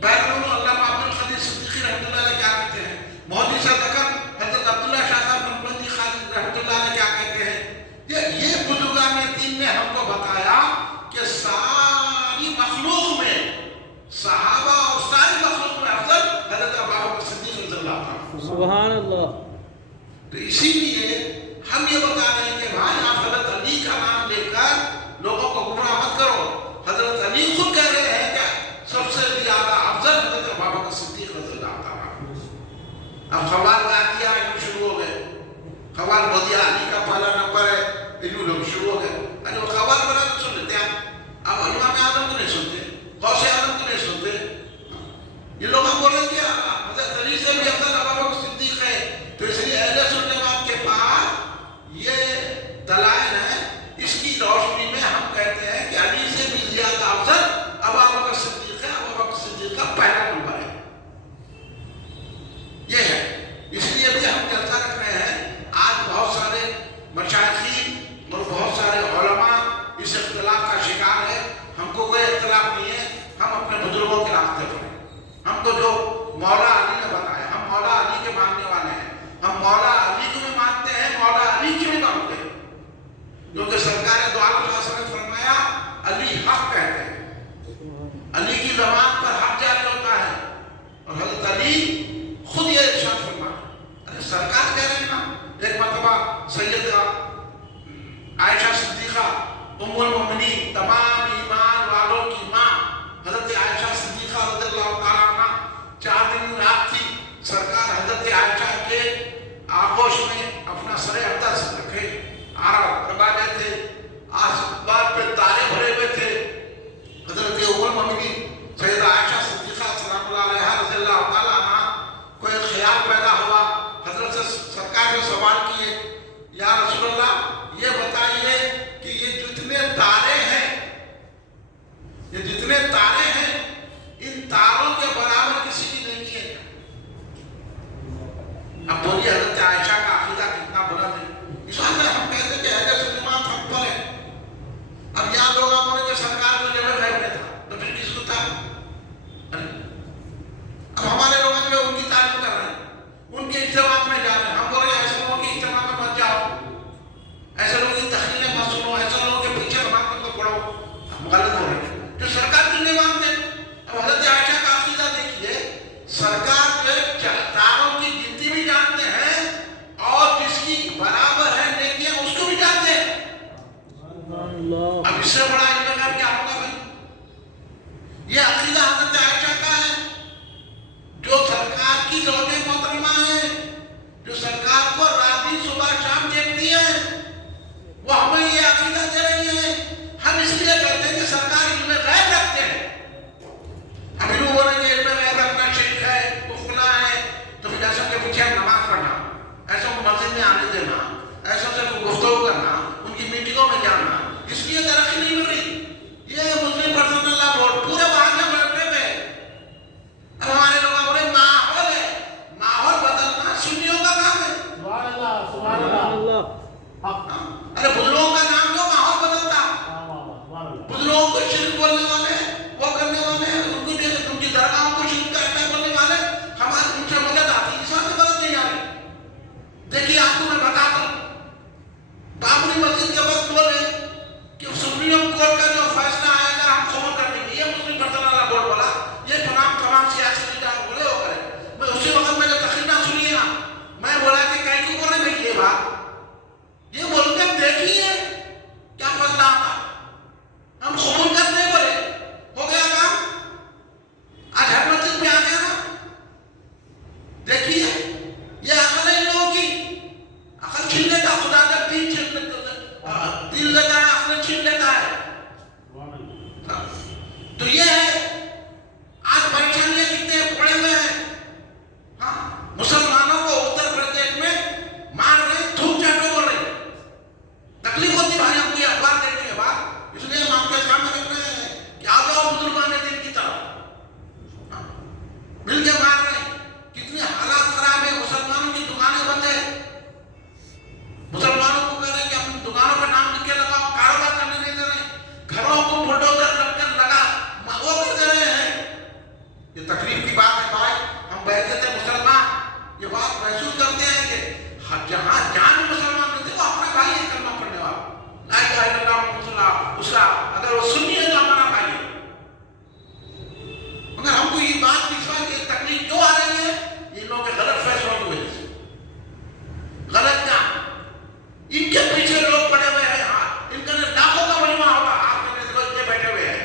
بیرون علامہ عبد القادر صدیقی رحمۃ اللہ علیہ کیا کہتے ہیں، محدث دکن حضرت عبداللہ شاہ صاحب بنبندی خالد رحمۃ اللہ علیہ کیا کہتے ہیں. یہ بزرگان دین نے ہم کو بتایا کہ ساری مخلوق میں، صحابہ اور ساری مخلوق میں افضل حضرت ابوبکر صدیق رضی اللہ عنہ. سبحان اللہ. تو اسی لیے ہم یہ بتا رہے ہیں کہ بھائی آپ حضرت علی کا نام لے کر لوگوں کو گمراہ مت کرو. حضرت علی خود کہہ رہے ہیں کہ سب سے زیادہ افضل حضرت ابوبکر صدیق رضی اللہ عنہ. اب خوال کا دیا شروع ہو گئے، خوال بدیا علی کا پہلا نمبر ہے، انہوں لوگ شروع ہو گئے. ارے وہ خوال بنا تو سن لیتے ہیں، اب امام اعظم کو نہیں سنتے، غوث اعظم کو نہیں سنتے. یہ لوگ ہم بولیں کہ حضرت علی سے بھی افضل ابوبکر صدیق ہے. تو اس لیے اہل سنت جماعت کے پاس یہ دلائل ہیں. اس کی روشنی میں ہم کہتے ہیں کہ علی سے بھی زیادہ افضل ابوبکر صدیق ہے. ابوبکر صدیق کا پہلا نمبر ہے. یہ ہے. اس لیے بھی ہم جلسہ رکھ رہے ہیں. آج بہت سارے مشائخین اور بہت سارے علماء اس اختلاف کا شکار ہے. ہم کو کوئی اختلاف نہیں ہے. ہم اپنے بزرگوں کے راستے پر ہیں. ہم کو جو مولا علی نے بتایا، ہم مولا علی کے ماننے والے ہیں. ہم مولا علی کو بھی مانتے ہیں، مولا علی کی بھی مانتے ہیں. کیونکہ سرکار دو عالم نے فرمایا علی حق کہتے ہیں. علی کی زبان پر حق جاری ہوتا ہے. اور حضرت علی خود یہ ارشاد فرمایا. ارے سرکار کہہ رہے ہیں نا. ایک مرتبہ سیدہ عائشہ صدیقہ ام المؤمنین، تمام ایمان والوں کی ماں حضرت عائشہ صدیقہ رضی اللہ تعالیٰ عنہ، 4 دن رات تھی. سرکار حضرت عائشہ کے آغوش میں اپنا سر اقدس رکھے آرام کروا گئے تھے. آسمان پہ تارے بھرے ہوئے تھے. حضرت ام المؤمنین سیدہ عائشہ صدیقہ سلام اللہ علیہا رضی اللہ تعالیٰ عنہ کو ایک خیال پیدا ہوا. حضرت سے سرکار نے سوال کیے، یا رسول اللہ یہ بتائیے کہ یہ جتنے تارے ہیں، یہ جتنے تارے ہیں، ان تاروں کے برابر کسی کی نہیں ہے. اب بولیے حضرت عائشہ کا عقیدہ کتنا بلند ہے. اس وقت ہم کہتے ہیں کہ اہل سنت جماعت حق پر ہے. اب یہاں لوگ آپ بولیں کہ سرکار کو جب غیب میں تھا تو پھر کس کو تھا. اب ہمارے لوگ جو ان کی تعریف کر رہے ہیں، ان کے اجتماع میں جا رہے ہیں. ہم بول رہے ہیں ایسے لوگوں کے اجتماع میں مت جاؤ، ایسے لوگوں کی تقریریں مت سنو، ایسے لوگوں کے پیچھے نماز کو پڑھو. ہم غلط ہو رہے ہیں. جو سرکار کو نہیں مانتے. اب حضرت عائشہ کا عقیدہ دیکھیے، سرکار کے تاروں کی گنتی بھی جانتے ہیں اور جس کی برابر ہے نیکیاں اس کو بھی جانتے ہیں. اب اس سے بڑا علم کیا ہوگا بھائی. یہ عقیدہ حضرت عائشہ کا ہے، جو سرکار کی زوج محترمہ ہے، جو سرکار کو رات دن صبح شام دیکھتی ہے. وہ ہمیں یہ عقیدہ دے رہی ہے. ہم اس لیے کہتے ہیں کہ سرکار علم غیب رکھتے ہیں. ہم انہوں بولیں کہ علم غیب رکھنا شرک ہے، وہ خلا ہے. تو پھر ایسوں کے پیچھے نماز پڑھنا، ایسوں کو مسجد میں آنے دینا، ایسوں سے گفتگو کرنا، ان کی میٹنگوں میں جانا، اس لیے ترقی نہیں مل رہی. یہ مسلم پرسنل لا بورڈ پورے وہاں کے بیٹھے ہوئے बुजुर्गों को शिर्क बोलने वाले, वो करने वाले, उनकी दरगाहों को शिर्क करने बोलने वाले, हमारे उनसे मदद आती है, इस बात में मदद नहीं आ रही। देखिए आपको मैं बताता हूँ, बाबरी मस्जिद के वक्त बोले कि सुप्रीम कोर्ट का जो फैसला आएगा हम कबूल कर लेंगे, ये मुस्लिम पर्सनल बोर्ड बोला, ये तमाम सियासी लीडर बोले हो करे। मैं उसी वक्त मैंने तकरीबन सुनी ना, मैं बोला कि कहीं को बोले नहीं ये बात, ये बोलकर देखिए क्या फैसला आता, हम कबूल करते हैं बोले, हो गया काम, आज हर मस्जिद में आ गया ना। देखिए ये अकल है इन लोगों की, अकल छीन लेता खुदा जब दिल लेता है, अकल छीन लेता है। तो ये है आज परेशानियां कितने पड़े हुए हैं। हाँ, मुसलमानों को उत्तर प्रदेश में मार रहे, थूक चाटो बोल रहे, तकलीफ होती भाई हमको ये अखबार देखने के बाद, इसलिए हम आपके सामने रख रहे हैं कि आ जाओ मुसलमान दिन की तरफ, मिल के मार रहे। कितनी हालात खराब है, मुसलमानों की दुकानें बंद है, मुसलमानों को कह रहे हैं कि हम दुकानों का नाम लिख के लगाओ, कारोबार करने नहीं दे रहे, घरों को बुलडोजर रखकर लगा वो कर दे रहे हैं। ये तकलीफ की बात है भाई, हम बैठे थे मुसलमान, ये बात महसूस करते हैं कि जहाँ भी मुसलमान रहते वो अपना भाई है, कलमा पढ़ने वाला, ला इलाहा इल्लल्लाह मुहम्मदुर रसूलुल्लाह, उसका अगर वो सुन्नी है तो हमारा भाई है। मगर हमको ये बात विश्वास की तकलीफ क्यों आ रही है, इन लोगों के गलत फैसलों की वजह से, गलत काम, इनके पीछे लोग पड़े हुए हैं। हाँ, इनका लाखों का मजमा होगा, आप मेरे लोग इतने बैठे हुए हैं,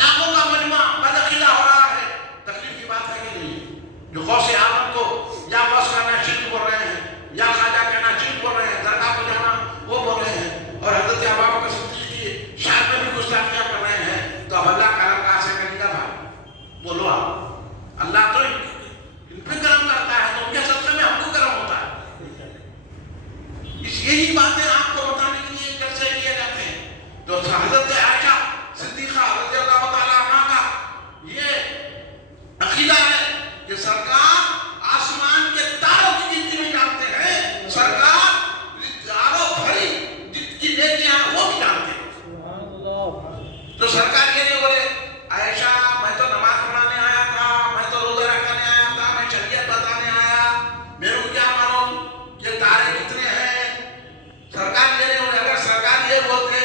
लाखों का मजमा बदअकीदा हो रहा है। तकलीफ की बात है कि नहीं, जो गौसे आलम को या बस करना शिर्क बोल रहे हैं, या खाजा कहना शिर्क बोल रहे हैं, दरगाह को जाना वो बोल रहे हैं, और हजरत अबू बकर सिद्दीक की शान में भी गुस्ताखियां कर रहे हैं। तो अब अल्लाह करम कहाँ से करेगा भाई, बोलो आप। अल्लाह तो इन पे करम करता है, तो उनके सदक़े में हमको करम होता है। यही बातें आपको बताने के लिए कैसे किए जाते हैं। तो हजरत आयशा सिद्दीक़ा रज़ियल्लाहु ताला अन्हा का ये अकीदा है कि सरकार आसमान के तारों की गिनती में जानते हैं, सरकार तारों भरी जितनी नेकियां वो भी जानते हैं। तो सरकार ये नहीं बोले आयशा मैं तो नमाज पढ़ाने आया था, मैं तो रोजा रखने आया था, मैं शरीयत बताने आया, मेरे को क्या मालूम ये तारे कितने हैं। सरकार ये नहीं बोले, अगर सरकार ये बोलते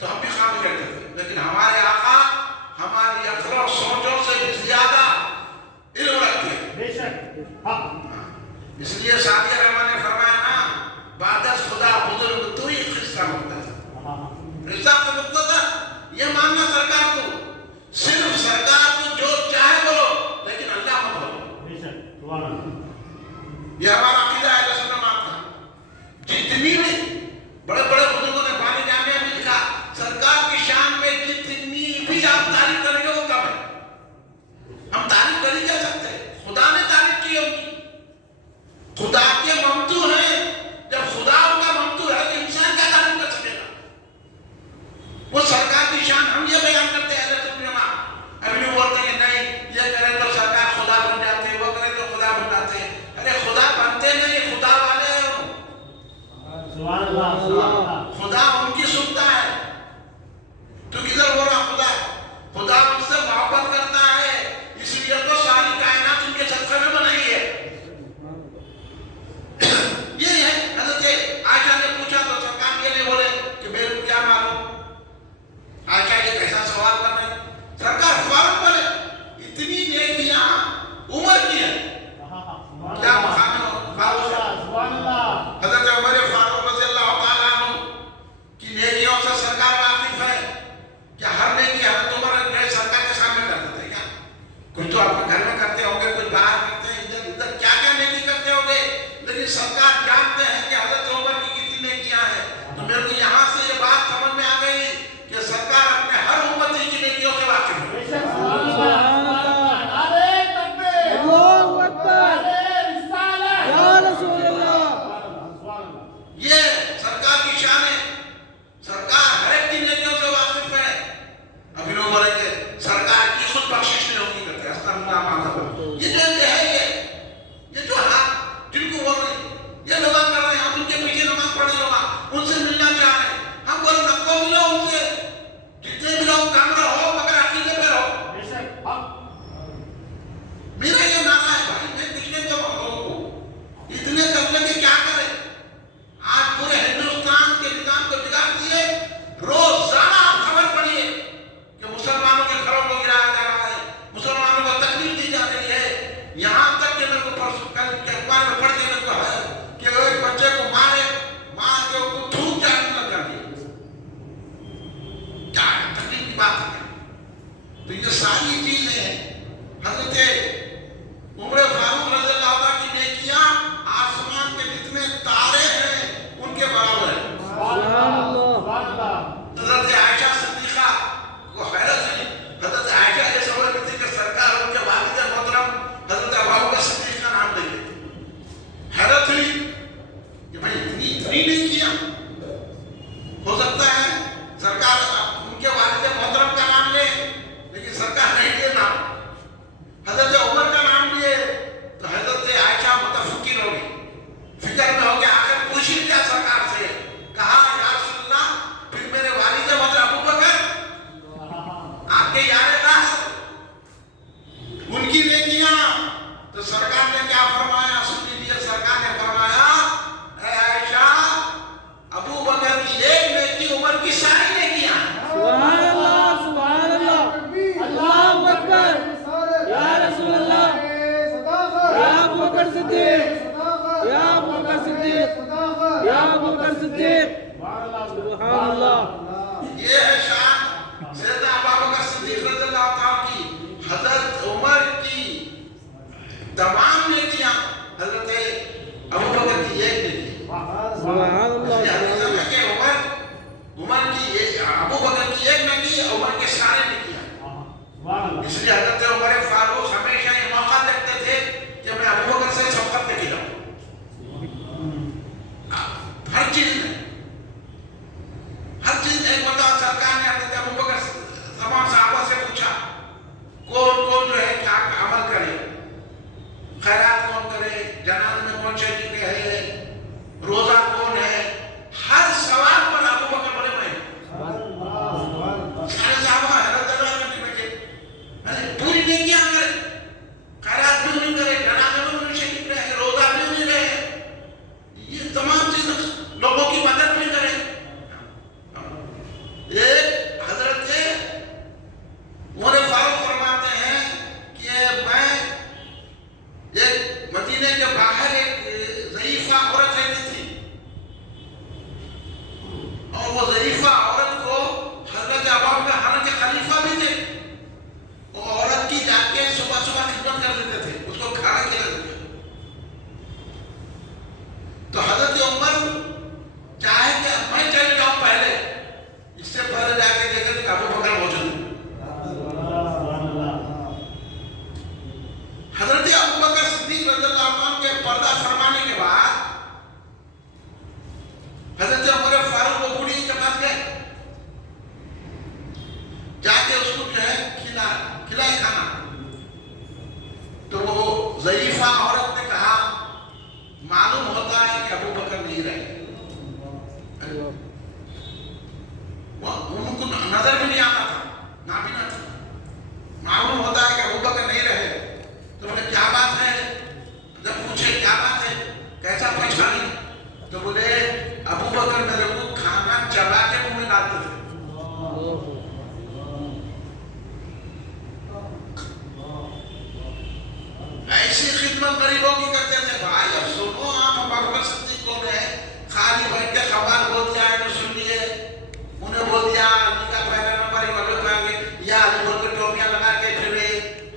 तो हम भी काम करते थे, लेकिन हमारे आका हमारी अक्ल और सोचों से भी ज्यादा इल्म रखते हैं। इसलिए सादिया रहमान ने फरमाया ना, बादस खुदा बुजुर्ग तू ही किस्सा मुख्तसर, ये मानना सरकार को, सिर्फ सरकार को जो चाहे बोलो, लेकिन अल्लाह मत बोलो। ये हमारा अकीदा है सुन्नत का। जितनी भी बड़े बड़े बुजुर्गों ने पानी जामिया में लिखा, सरकार की शान में जितनी भी आप तारीफ करेंगे वो कम है। हम तारीफ कर ही क्या सकते हैं, खुदा ने तारीफ की होगी, खुदा के ममतू हैं। जब खुदा उनका ममतू है तो इंसान क्या तारीफ कर सकेगा। वो सरकार की शान हम ये बयान करते हैं, अभी भी बोलते हैं नहीं ये करें तो सरकार खुदा बन जाते, वो करें तो खुदा बन जाते। अरे खुदा बनते बात है। तो ये सारी चीजें हजरत उमर फारूक रज़ियल्लाहु अन्हु की नेकियां आसमान के जितने तारे हैं उनके बराबर है। सुभान अल्लाह। हजरत आयशा सिद्दीका को हैरत हुई। हजरत आयशा ये समझ रही थी कि सरकार उनके वालिद मोहतरम हजरत अबू बकर सिद्दीक का नाम लेंगे। हैरत हुई कि भाई इतनी नेकियां हो सकता है सरकार उनके वालिद मोहतरम का नाम ले, लेकिन सरकार नहीं ले नाम, हजरत उमर का नाम लिए तो हजरत आयशा मुतफक्किर हो गई, फिक्र में हो गया आखिर पूछी क्या सरकार से। कहा या रसूलल्लाह फिर मेरे वालिद मोहतरम अबू बकर आपके यार उनकी नेकियां, तो सरकार ने क्या फरमाया सुन लीजिए। सरकार ने फरमाया ऐ आयशा अबू बकर की एक नेकी उमर की सारी नेकियां। सुभान अल्लाह, सुभान अल्लाह, अल्लाहु अकबर, या रसूल अल्लाह, या अबू बकर सिद्दीक, या अबू बकर सिद्दीक, या अबू बकर सिद्दीक। सुभान अल्लाह। ये है शान सैयदना अबू बकर सिद्दीक रज़ियल्लाहु ताला की। हजरत उमर की तमाम नेकियां हजरत अबू बकर की एक नेकी। सुभान अल्लाह। उमर की अबू बकर की एक नेकी, उमर के सारे नेकियां। इसलिए हजरत उमर फारूक हमेशा ये मौका देखते थे कि मैं अबू बकर से शफकत लेके जाऊं हर चीज में। एक मतलब सरकार ने हजरत अबू बकर तमाम सहाबा से पूछा कौन कौन जो है क्या अमल करे, खैरात कौन करे, जनाज में कौन शरीक है, रोजा कौन है, हर सवाल पर अबू बकर बड़े मैं सारे सहाबा हैरत में थे। अरे पूरी नेकियां करे, खैरात भी नहीं करे, जनाज में भी शरीक रहे, रोजा भी नहीं रहे, ये तमाम चीजें लोगों की मदद भी करे। एक हजरत उमर फारूक फरमाते हैं कि मैं एक मदीने के बाहर एक ज़ईफ़ा औरत रहती थी और वो ज़ईफ़ा औरत को हजरत अबू बकर हालांकि खलीफा भी थे, वो औरत की जाके सुबह सुबह खिदमत कर देते थे, उसको खाना खिला देते। तो हजरत उमर चाहे कि मैं चल जाऊं पहले, इससे पहले जाके देखा कि अबू बकर मौजूद है। हजरत अबू बकर सिद्दीक रज़ियल्लाहु अन्हु के पर्दा फरमाने के बाद हजरत उमर फारूक को बूढ़ी के पास गए, जाके उसको जो है खिलाए खाना। तो वो ज़ईफ़ा औरत ने कहा मालूम होता है कि अबू बकर नहीं रहे, उनको नजर भी नहीं आता था, नाबीना था, मालूम होता है कि अबू बकर नहीं रहे। तो बोले क्या बात है, जब पूछे क्या बात है कैसा पहचानी, तो बोले अबू बकर मेरे को खाना चबा के मुंह में डालते थे। ऐसी खिदमत गरीबों की करते थे। भाई अब सुनो आप अबू बकर सिद्दीक कौन है, खाली बैठ के खबर बोल दिया तो सुन लिए, उन्हें बोल दिया अली का पहला नंबर या अली बोल के टोपियां लगा के फिरे,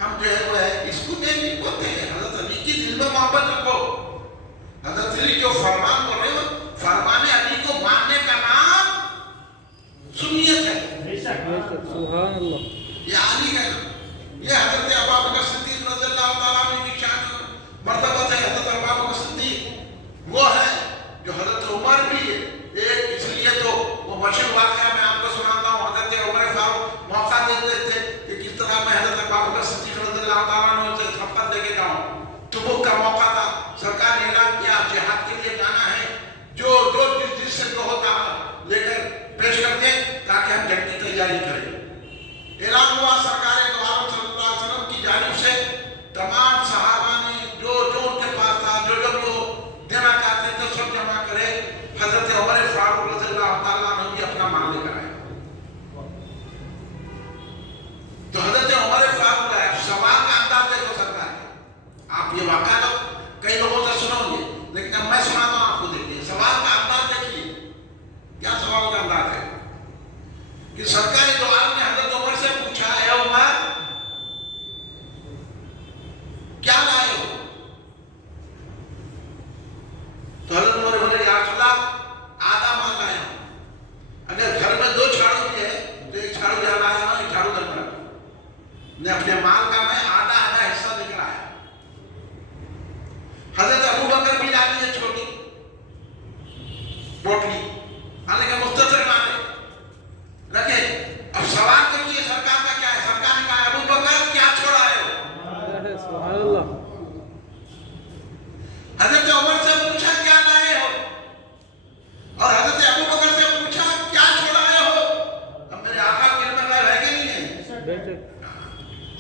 हम जो है वो है इसको नहीं बोलते हैं। हजरत अली की दिल में मोहब्बत रखो, हजरत अली जो फरमान बोल रहे हो, फरमाने अली को मानने का नाम सुन्नियत है। सुभान अल्लाह। ये अली है, ये हजरत अबू बकर सिद्दीक रज़ियल्लाहु ताला अन्हु की शान मर्तबा है। हजरत अबू बकर सिद्दीक वो है जो हजरत उमर भी है एक, इसलिए तो वो मशहूर वाक़या मैं आपको सुनाता हूँ। हजरत उमर फारूक मौका देते थे कि किस तरह मैं हजरत अबू बकर सिद्दीक रज़ियल्लाहु ताला अन्हु से शपथ लेके जाऊँ। तबूक का मौका था, सरकार ने ऐलान किया जिहाद के लिए जाना है, जो जिससे जो होता लेकर पेश कर दे ताकि हम जंग की तैयारी करें। ऐलान हुआ सरकार दो आलम सल्लल्लाहु अलैहि वसल्लम की जानिब से, तमाम सहाबा ने जो उनके पास था, जो देना चाहते थे सब जमा करे। हजरत उमर फारूक रज़ियल्लाहु ताला अन्हु भी अपना माल लेकर आए। तो हजरत उमर फारूक आए, सवाल का अंदाज देखो सरकार है। आप ये वाक़या तो कई लोगों से सुनोगे, लेकिन अब मैं सुनाता हूँ आपको, देखिए सवाल का अंदाज देखिए क्या सवाल का अंदाज है कि सरकार दो आलम ने हजरत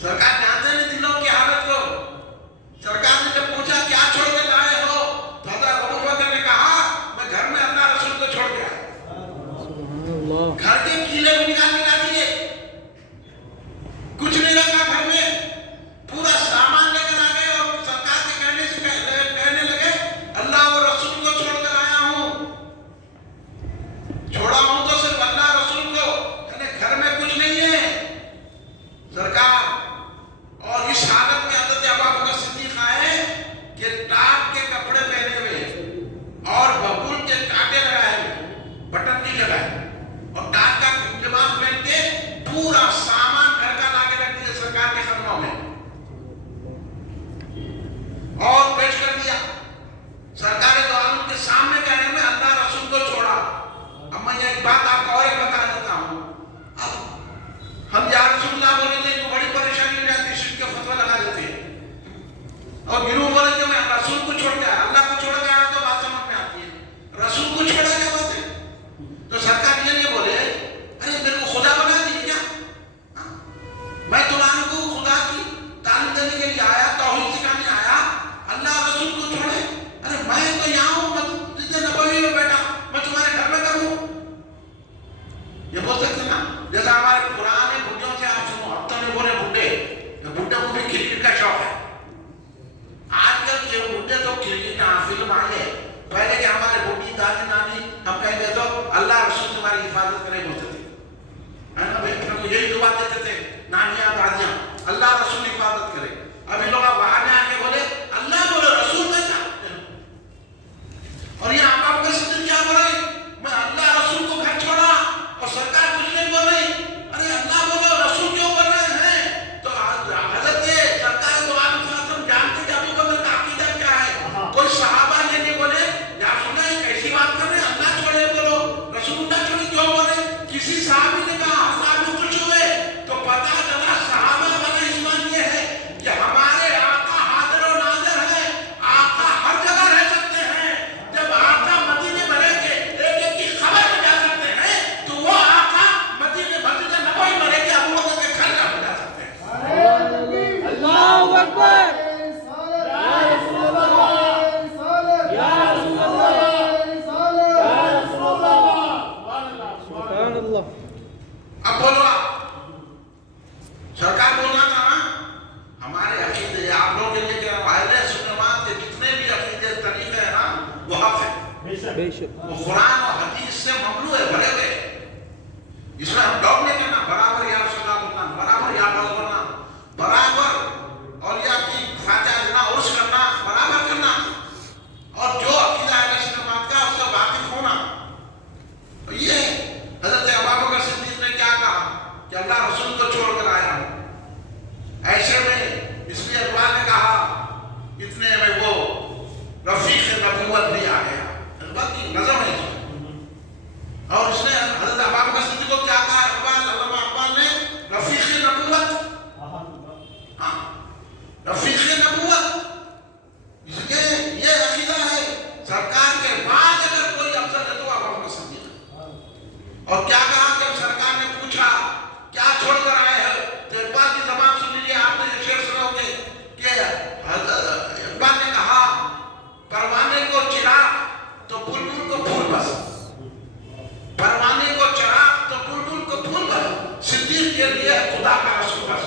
सरकार जानते नहीं दिलों की हालत को। सरकार ने जब पूछा क्या छोड़ के लाए हो, तो हज़रत अबू बकर ने कहा मैं घर में अल्लाह रसूल को छोड़ गया। घर के कीले भी निकाल के ला दिए, कुछ नहीं रखा घर में, पूरा सामान लेकर आ गए और सरकार के कहने लगे अल्लाह और रसूल को छोड़कर आया हूँ। छोड़ा हूँ तो सिर्फ अल्लाह रसूल को, यानी घर में कुछ नहीं है। सरकार और इस हालत में हज़रत अबू बकर सिद्दीक़ आए कि टाट के कपड़े पहने हुए और बबूल के कांटे लगाए हुए, बटन नहीं लगाए, और टाट का लिबास पहन के पूरा सामान घर का लाके रख दिया सरकार के खजानों में और पेश कर दिया। सरकार दो आलम के सामने कहने में अल्लाह रसूल को छोड़ा। अब मैं एक बात आपको और एक बता देता हूँ। अब हम या रसूलुल्लाह बोले थे तो बड़ी परेशानी हो जाती, शिर्क का फतवा लगा देते और गिनू बोले कि मैं रसूल को छोड़ के आया, अल्लाह को छोड़ के आया, तो बात समझ में आती है। रसूल को छोड़ा क्या बात है? तो सरकार ये नहीं बोले अरे मेरे को खुदा बना दिए क्या? मैं तुम्हारे को खुदा की तालीम देने के लिए आया, तौहीद सिखाने आया, अल्लाह रसूल को छोड़े? अरे मैं तो यहाँ हूँ, जितने नबवी में बैठा, मैं तुम्हारे घर में करूँ? ये बोल सकते ना? जैसा हमारे पुराने बुढ़ियों से आप सुनो, अब तो नहीं बोले बुढ़े, बुढ़े को भी क्रिकेट का शौक है। आजकल के बुढ़े तो क्रिकेट फिल्म आई है, पहले के हमारे बुढ़ी दादी नानी हम कहेंगे तो अल्लाह रसूल तुम्हारी हिफाजत करे बोलते थे, है ना? बेटों को यही दुआ देते थे नानियां दादियां, अल्लाह रसूल हिफाजत करे। अभी लोग वहां में आके बोले अल्लाह बोलो रसूल में क्या, और ये आप आपका सिद्ध क्या बोल रहे? मैं अल्लाह रसूल को घर छोड़ा और सरकार कुछ नहीं बोल रही। अरे अल्लाह बोलो रसूल क्यों बोल रहे हैं? तो हजरत ये सरकार दो आलम जानते कि अबू बकर का अकीदा क्या है। कोई सहाबा ने नहीं बोले या सुना कैसी बात कर रहे हैं, अल्लाह छोड़े बोलो रसूलुल्लाह छोड़े क्यों बोले? किसी सहाबी ने कहा साहब कुछ हुए तो पता चला सहाबा वाला ईमान ये है कि हमारे आका हाजिर और नाज़िर है, आका हर जगह रह सकते हैं। जब आका मदीने में रह के एक एक की खबर में जा सकते हैं, तो वो आका मदीने मस्जिद नबवी में रह के अबू बकर के घर जा जा सकते हैं। अल्लाहू अकबर, या रसूलल्लाह, या रसूलल्लाह, या रसूलल्लाह, सुभान अल्लाह। अब बोलो आप, सरकार बोलना था ना हमारे अकीदे, आप लोगों के लिए क्या अहले सुन्नत के जितने भी अकीदे तरीके हैं ना वो हक है, बेशक वो कुरान और हदीस से ममलू है, भरे हुए। इसमें हम डॉग नहीं करना, बराबर या सदा बोलना, बराबर या बस बोलना, बराबर और या की फातिहा देना, उर्स करना, बराबर करना, और जो अकीदा अहले सुन्नत का उससे वाकिफ होना। तो ये हज़रत अबू बकर सिद्दीक़ ने क्या कहा कि अल्लाह रसूल को छोड़कर आया हूँ। ऐसे में इसलिए अल्लाह ने कहा इतने में वो रफीक नबूवत भी आ गया, अल्लाह की नज़म है इसमें। और उसने हज़रत अबू बकर सिद्दीक़ को क्या कहा? अकबाल ने रफीक नबूवत, हाँ रफीक नबूवत, इसलिए ये अकीदा है सरकार के बाद अगर कोई अफसर है तो अबू बकर सिद्दीक़। और क्या कहा जब सरकार ने पूछा क्या छोड़कर आए हो, तो इकबाल की ज़बान सुन लीजिए, आपने ये शेर सुनोगे कि इकबाल ने कहा परवाने को चिराग तो बुलबुल को फूल बस, परवाने को चिराग तो बुलबुल को फूल बस, सिद्दीक़ के लिए खुदा का रसूल बस।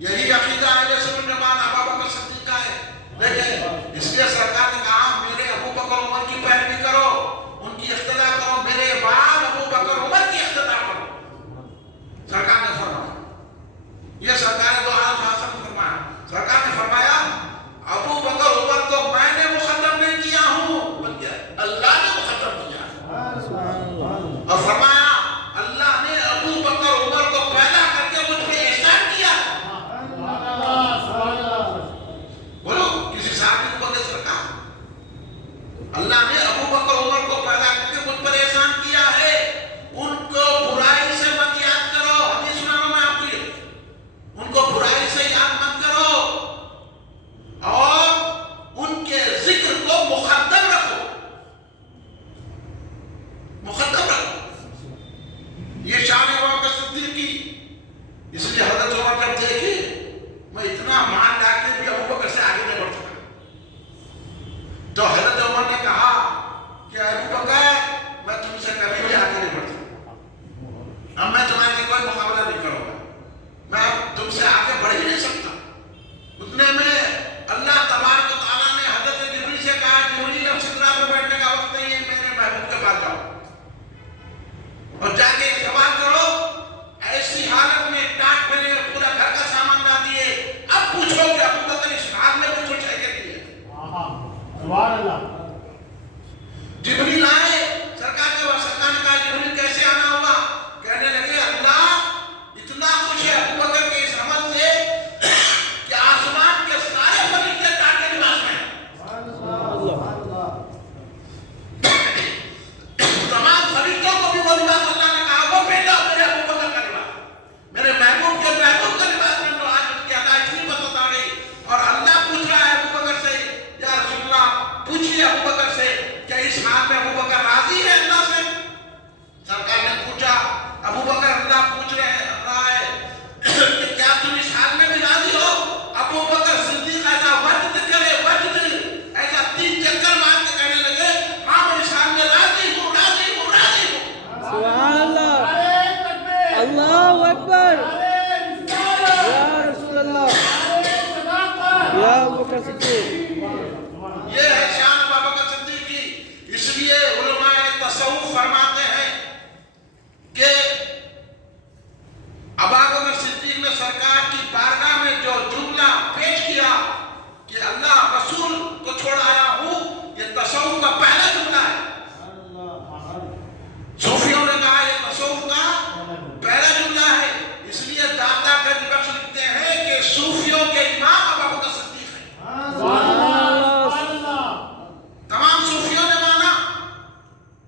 यही अकीदा अहले सुन्नत जमात अबू बकर सिद्दीक़ का है। देखिए इसलिए सरकार ने कहा मेरे अबू बकर उमर की पैरवी करो, उनकी इख्तिदा करो, मेरे बाद अबू बकर उमर की इख्तिदा करो। सरकार ने फरमाया, ये सरकार ने दो आलम हासन फरमाया। सरकार ने फरमाया अबू बकर उमर को मैंने मुक़द्दम नहीं किया हूँ, बल्कि अल्लाह ने मुक़द्दम किया। और फरमाया अल्लाह ने अबू बकर उमर को اس لیے حضرت عمر جب دیکھے میں اتنا مان لا کے بھی ابو بکر سے آگے نہیں بڑھ سکا، تو حضرت عمر نے کہا کہ ابو بکر میں تم سے کبھی بھی آگے نہیں بڑھ سکتا، اب میں تمہارے کوئی مقابلہ نہیں کروں گا، میں تم سے آگے بڑھ ہی نہیں سکتا۔ اتنے میں اللہ تبارک و تعالیٰ نے حضرت جبریل سے کہا جبریل اب سدرہ پہ بیٹھنے کا وقت نہیں ہے، میرے محبوب کے پاس جاؤ اور جا کے ایک سوال کرو، ایسی حالت میں ٹاٹ پھیرے پورا گھر کا سامان لا دیے، اب پوچھو کہ ابو بکر اس حال میں کچھ ہے کہ نہیں ہے؟ سبحان اللہ۔ جبریل آئے، سرکار نے کہا جبریل کیسے آنا ہوگا؟ کہنے لگے اللہ اتنا خوش ہے ابو بکر کے اس عمل سے کہ آسمان کے سارے فرشتے ٹاٹ کے لباس میں تمام فرشتوں کو بھی وہ لباس اللہ نے کہا وہ بیٹا میرے ابو بکر کا لباس، میرے محبوب کے محبوب کا لباس میں تو آج اس کی ادا اتنی پسند آ گئی، اور اللہ پوچھ رہا ہے ابو بکر سے یا رسول اللہ پوچھیے ابو بکر سے کہ اس حال میں ابو بکر راضی ہے اللہ سے؟ سرکار نے پوچھا ابو بکر اللہ پوچھ رہا ہے کہ کیا تم اس حال میں بھی راضی ہو؟ ابو بکر صدیق ایسا وجد کرے وجد ایسا 3 چکر مار کے کہنے لگے ہاں میں اس حال میں راضی ہوں راضی ہوں راضی ہوں۔ سبحان اللہ، اللہ اکبر، یا رسول اللہ، یا ابو بکر صدیق۔ یہ ہے شان ابو بکر صدیق کی، اس لیے علماء تصوف فرماتے ہیں کہ ابو بکر صدیق نے سرکار کی بارگاہ میں جو جملہ پیش کیا کہ اللہ رسول کو چھوڑ آیا ہوں، یہ تصوف کا پہلا جملہ ہے۔ صوفیوں نے کہا یہ تصوف کا پہلا جملہ ہے، اس لیے داتا گنج بخش لکھتے ہیں کہ صوفیوں کے امام ابو بکر صدیق ہیں۔ تمام صوفیوں نے مانا،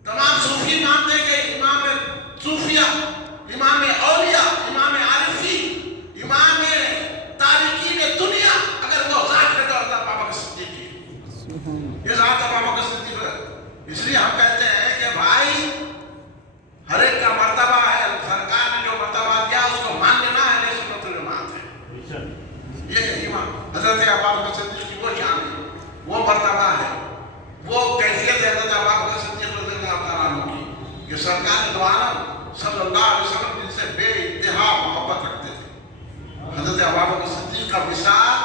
تمام صوفی مانتے ہیں کہ امام صوفیہ، امام اولیاء، امام عارفین، امام تارکین دنیا اگر وہ ذات ہے تو اللہ ابو بکر صدیق کی، یہ ذات ابو بکر صدیق ہے۔ اس لیے ہم کہتے ہیں کہ بھائی ہر ایک کا مرتبہ ہے، سرکار نے جو مرتبہ دیا اس کو مان لینا ہے، نہیں سنت الجماعت ہے۔ یہ امام حضرت ابو بکر صدیق کی وہ شان ہے، وہ مرتبہ ہے، وہ کیفیت ہے حضرت ابو بکر صدیق رضی اللہ تعالیٰ عنہ کی، کہ سرکار دو عالم صلی اللہ علیہ وسلم جن سے بے انتہا محبت رکھتے تھے۔ حضرت ابو بکر صدیق کا وصال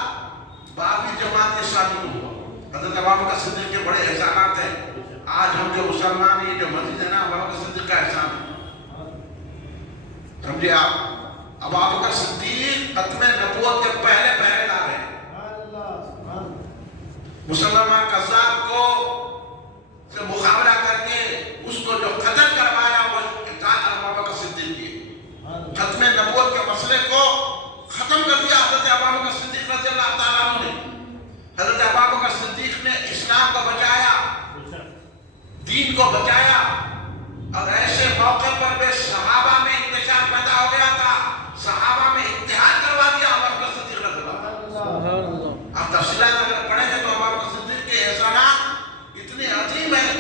12ویں جماعت اسلامی میں ہوا۔ حضرت ابو بکر صدیق کے بڑے احسانات ہیں، آج ہم جو مسلمان ہیں جو مسجد ہے نا ابو بکر صدیق کا احسان ہے، سمجھے آپ؟ ابو بکر صدیق ختم نبوت کے پہلے پہرے دار ہیں۔ مسلمہ قذاب کو سے مقابلہ کر کے اس کو جو قتل کروایا وہ اطاعت ابو بکر صدیق کی، ختم نبوت کے مسئلے کو ختم کر دیا حضرت ابو بکر صدیق رضی اللہ تعالیٰ عنہ نے۔ حضرت ابو بکر صدیق نے اسلام کو بچایا، دین کو بچایا، اور ایسے موقع پر بے صحابہ میں انتشار پیدا ہو گیا تھا، صحابہ میں اتحاد کروا دیا ابو بکر صدیق رضی اللہ عنہ۔ آپ تفصیلات اگر پڑھیں گے تو ابو بکر صدیق کے احسانات اتنے عظیم ہیں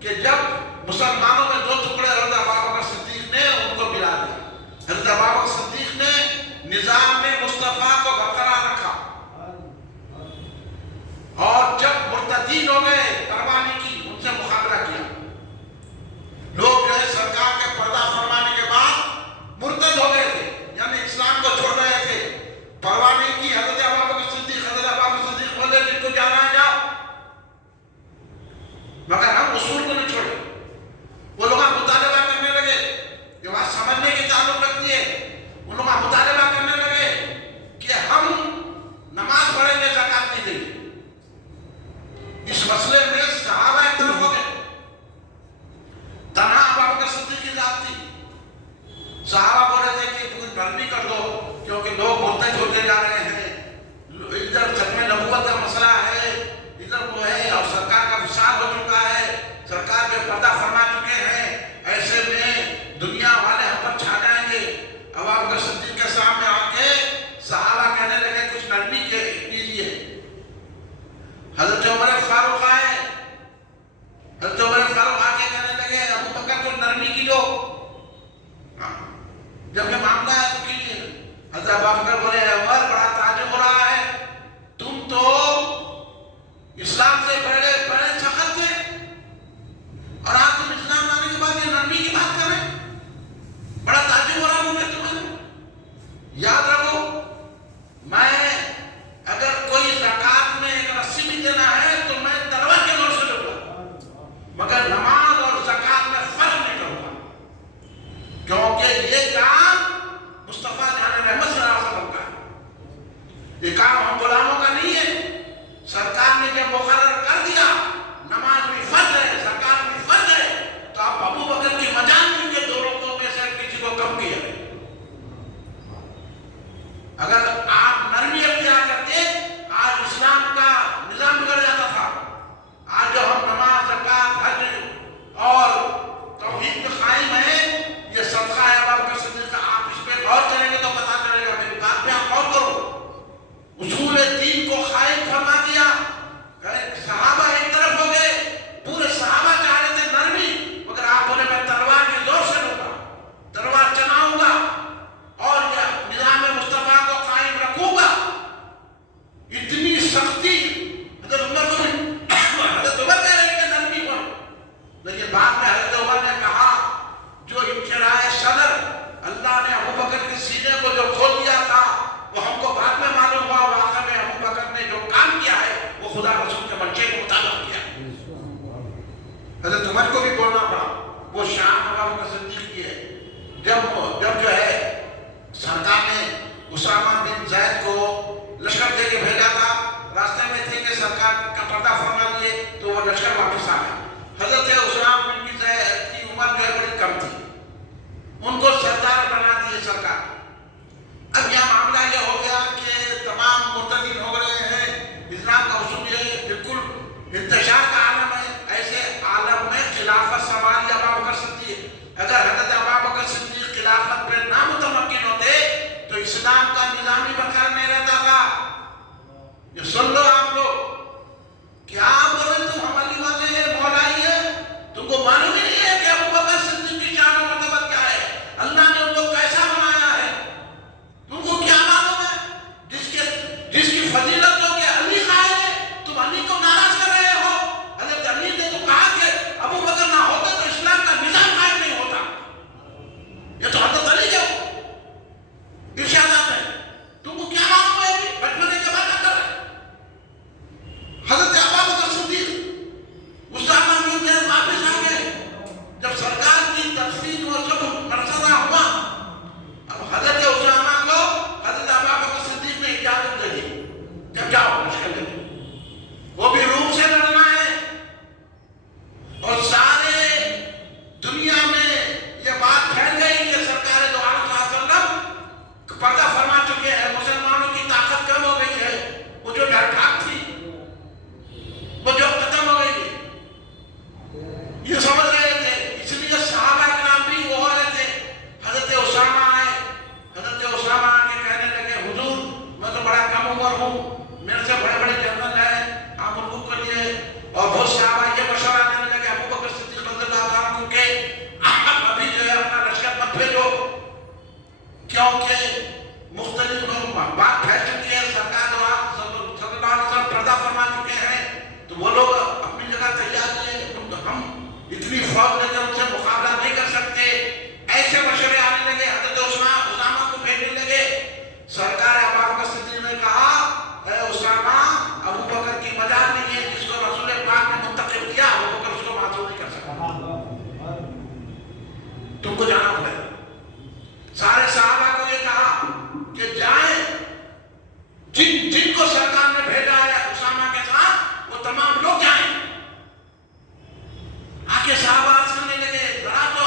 کہ جب مسلمانوں میں 2 ٹکڑے حضرت ابو بکر صدیق نے ان کو ملا دیا۔ حضرت ابو بکر صدیق نے نظام میں مصطفیٰ کو برقرار رکھا، اور جب مرتدین ہو گئے پرواہ نہیں کی، ان سے مقابلہ کیا۔ لوگ جو ہے سرکار کے پردہ فرمانے کے بعد مرتد ہو گئے تھے، یعنی اسلام کو چھوڑ رہے تھے، پرواہ نہیں کی۔ حضرت ابو بکر صدیق بولے جن کو جانا ہے جاؤ، مگر ہم اصول کو نہیں چھوڑے۔ وہ لوگ مطالبہ کرنے لگے، یہ بات سمجھنے کی تعلق رکھتی ہے، ان لوگ مطالبہ کرنے لگے کہ ہم نماز پڑھیں گے زکات نہیں دیں گے۔ اس مسئلے میں صحابہ ایک طرف ہو گئے، تنہا ابو بکر صدیق کی ذات تھی۔ صحابہ بول رہے تھے کہ کچھ نرمی کر دو کیونکہ لوگ مرتد ہوتے جا رہے ہیں، ادھر ختم نبوت کا مسئلہ ہے، ادھر وہ ہے، اور سرکار کا وصال ہو چکا ہے، سرکار کے پردہ فرما چکے ہیں، ایسے میں دنیا والے ہم پر چھا جائیں گے۔ ابو بکر صدیق کے سامنے آ کے صحابہ کہنے لگے کچھ نرمی کیجیے۔ حضرت عمر فاروق آئے، حضرت عمر فاروق آ کے کہنے لگے ابو بکر کو نرمی کی لو، جب یہ معاملہ ہے تو کیجیے۔ अबू बकर बोले, उमर बड़ा ताज्जुब हो रहा है, तुम तो इस्लाम से बड़े बड़े सख्त थे और आज तुम इस्लाम लाने के बाद ये नरमी की बात कर रहे हैं, बड़ा ताज्जुब हो रहा है मुझे तुम्हें। याद रखो, मैं अगर कोई ज़कात में एक रस्सी भी देना है तो मैं तलवार के जोर से लूंगा, मगर नमाज और ज़कात में फर्क नहीं करूंगा, क्योंकि ये काम मुस्तफा जान रहमत सल्लल्लाहु अलैहि वसल्लम का है, ये काम हम गुलामों का नहीं है। सरकार ने जब मुकर्रर कर दिया नमाज भी फर्ज है, ज़कात भी फर्ज है, तो आप अबू बकर की मजाल के दो लोगों में से किसी को कम किया। अगर आप नरमी अख्तियार करते, आज इस्लाम का निजाम बिगड़ जाता था। आज जो हम नमाज, ज़कात, हज और तौहीद पे कायम है, ये सदका है अबू बकर सिद्दीक़ का। आप इस पे गौर करेंगे तो पता चलेगा, मेरी बात पे आप गौर करो। उसूल दीन को कायम फरमा दिया, सहाबा एक तरफ हो गए, पूरे सहाबा चाह रहे थे नरमी, मगर आप बोले मैं तलवार के जोर से लूंगा, तलवार चलाऊंगा और निजाम मुस्तफा को कायम रखूंगा। इतनी सख्ती हज़रत उमर को हज़रत उमर कह रहे हैं नरमी पर, लेकिन बाद में हज़रत उमर ने कहा जो इंशराए सदर अल्लाह ने अबू बकर के सीने को जो खोल दिया था, वो हमको बाद में मालूम हुआ वाक़ई में अबू बकर ने जो काम किया है वो खुदा रसूल के बच्चे के मुताबिक किया। हज़रत उमर को भी बोलना पड़ा, वो शान अबू बकर सिद्दीक़ की है। जब जो है सरकार ने उसामा बिन ज़ैद को लश्कर दे के भेजा था, रास्ते में थे कि सरकार का पर्दा फरमा लिए तो वो लश्कर वापस आ गया। हज़रत उसामा बिन ज़ैद की उम्र जो है बड़ी कम थी, उनको सरदार बना दिए सरकार। अब यह मामला ये हो गया कि तमाम मुर्तदीन हो रहे हैं, इस्लाम का उसूल ये बिल्कुल इंतशार का आलम है। ऐसे आलम में खिलाफत संभाली अबू बकर सिद्दीक़। अगर हज़रत अबू बकर सिद्दीक़ खिलाफत पे नामुतमक्किन होते तो इस्लाम का निज़ाम ही बरकरार नहीं रहता था। ये सुन लो आप लोग, क्या बोले तुम हमारी वाले मौलाई है, तुमको मालूम ही नहीं है कि अबू बकर सिद्दीक़ की शान और मर्तबा क्या है, अल्लाह ने उनको कैसा बनाया है, तुमको क्या मालूम है? जिसकी फजीलत हो के अली कायल है, तुम अली को नाराज कर रहे हो। हज़रत अली ने तो कहा कि अबू बकर ना होता तो इस्लाम का निज़ाम कायम नहीं होता। ये तो हज़रत अली के इरशादात है, तुमको क्या मालूम है? अभी बचपने के बाद कर रहे हज़रत अबू बकर सिद्दीक़ उसामा बिन ज़ैद वापस आ गए। जब सरकार की तफसील और सब मरसदा हुआ, अब हज़रत उसामा को हज़रत अबू बकर सिद्दीक़ ने इजाज़त दे दी, जब जाओ मुश्किल है, वो भी रूम से लड़ना है। और सारे दुनिया में ये बात फैल गई कि सरकार दो आलम पर्दा फरमा चुके हैं, मुसलमानों की ताकत कम हो गई है, वो जो ढाक थी वो जो खत्म हो गई, ये समझ रहे थे। इसलिए सहाबा किराम भी वो हो रहे थे। हज़रत उसामा आए, हज़रत उसामा आके कहने लगे, हुजूर मैं तो बड़ा कम उम्र हूँ, मेरे से बड़े बड़े जनरल हैं, आप उनको करिए। और बहुत सहाबा ये मशवरा देने लगे अबू बकर सिद्दीक़ रज़ियल्लाहु अन्हु के, आप अभी जो है अपना लश्कर मत भेजो, क्योंकि मुख्तलिफ बात फैल चुकी है, सरकार द्वारा सल्लल्लाहु अलैहि वसल्लम पर्दा फरमा चुके हैं, तो वो लोग अपनी जगह तैयार हैं, हम इतनी फौज लेकर उनसे मुकाबला नहीं कर सकते। ऐसे मशवरे आने लगे, हज़रत उसामा को भेजने लगे। सरकार अबू बकर सिद्दीक़ ने कहा, उसामा अबू बकर की मजाल नहीं है, जिसको रसूल पाक ने मुंतखब किया अबू बकर उसको मासूम नहीं कर सकता, तुमको जाना पड़ेगा। सारे सहाबा को ये कहा कि जाएं, जिनको सरकार ने भेजा है उसामा के साथ वो तमाम लोग जाएं। आके सहाबा करने लगे, जरा तो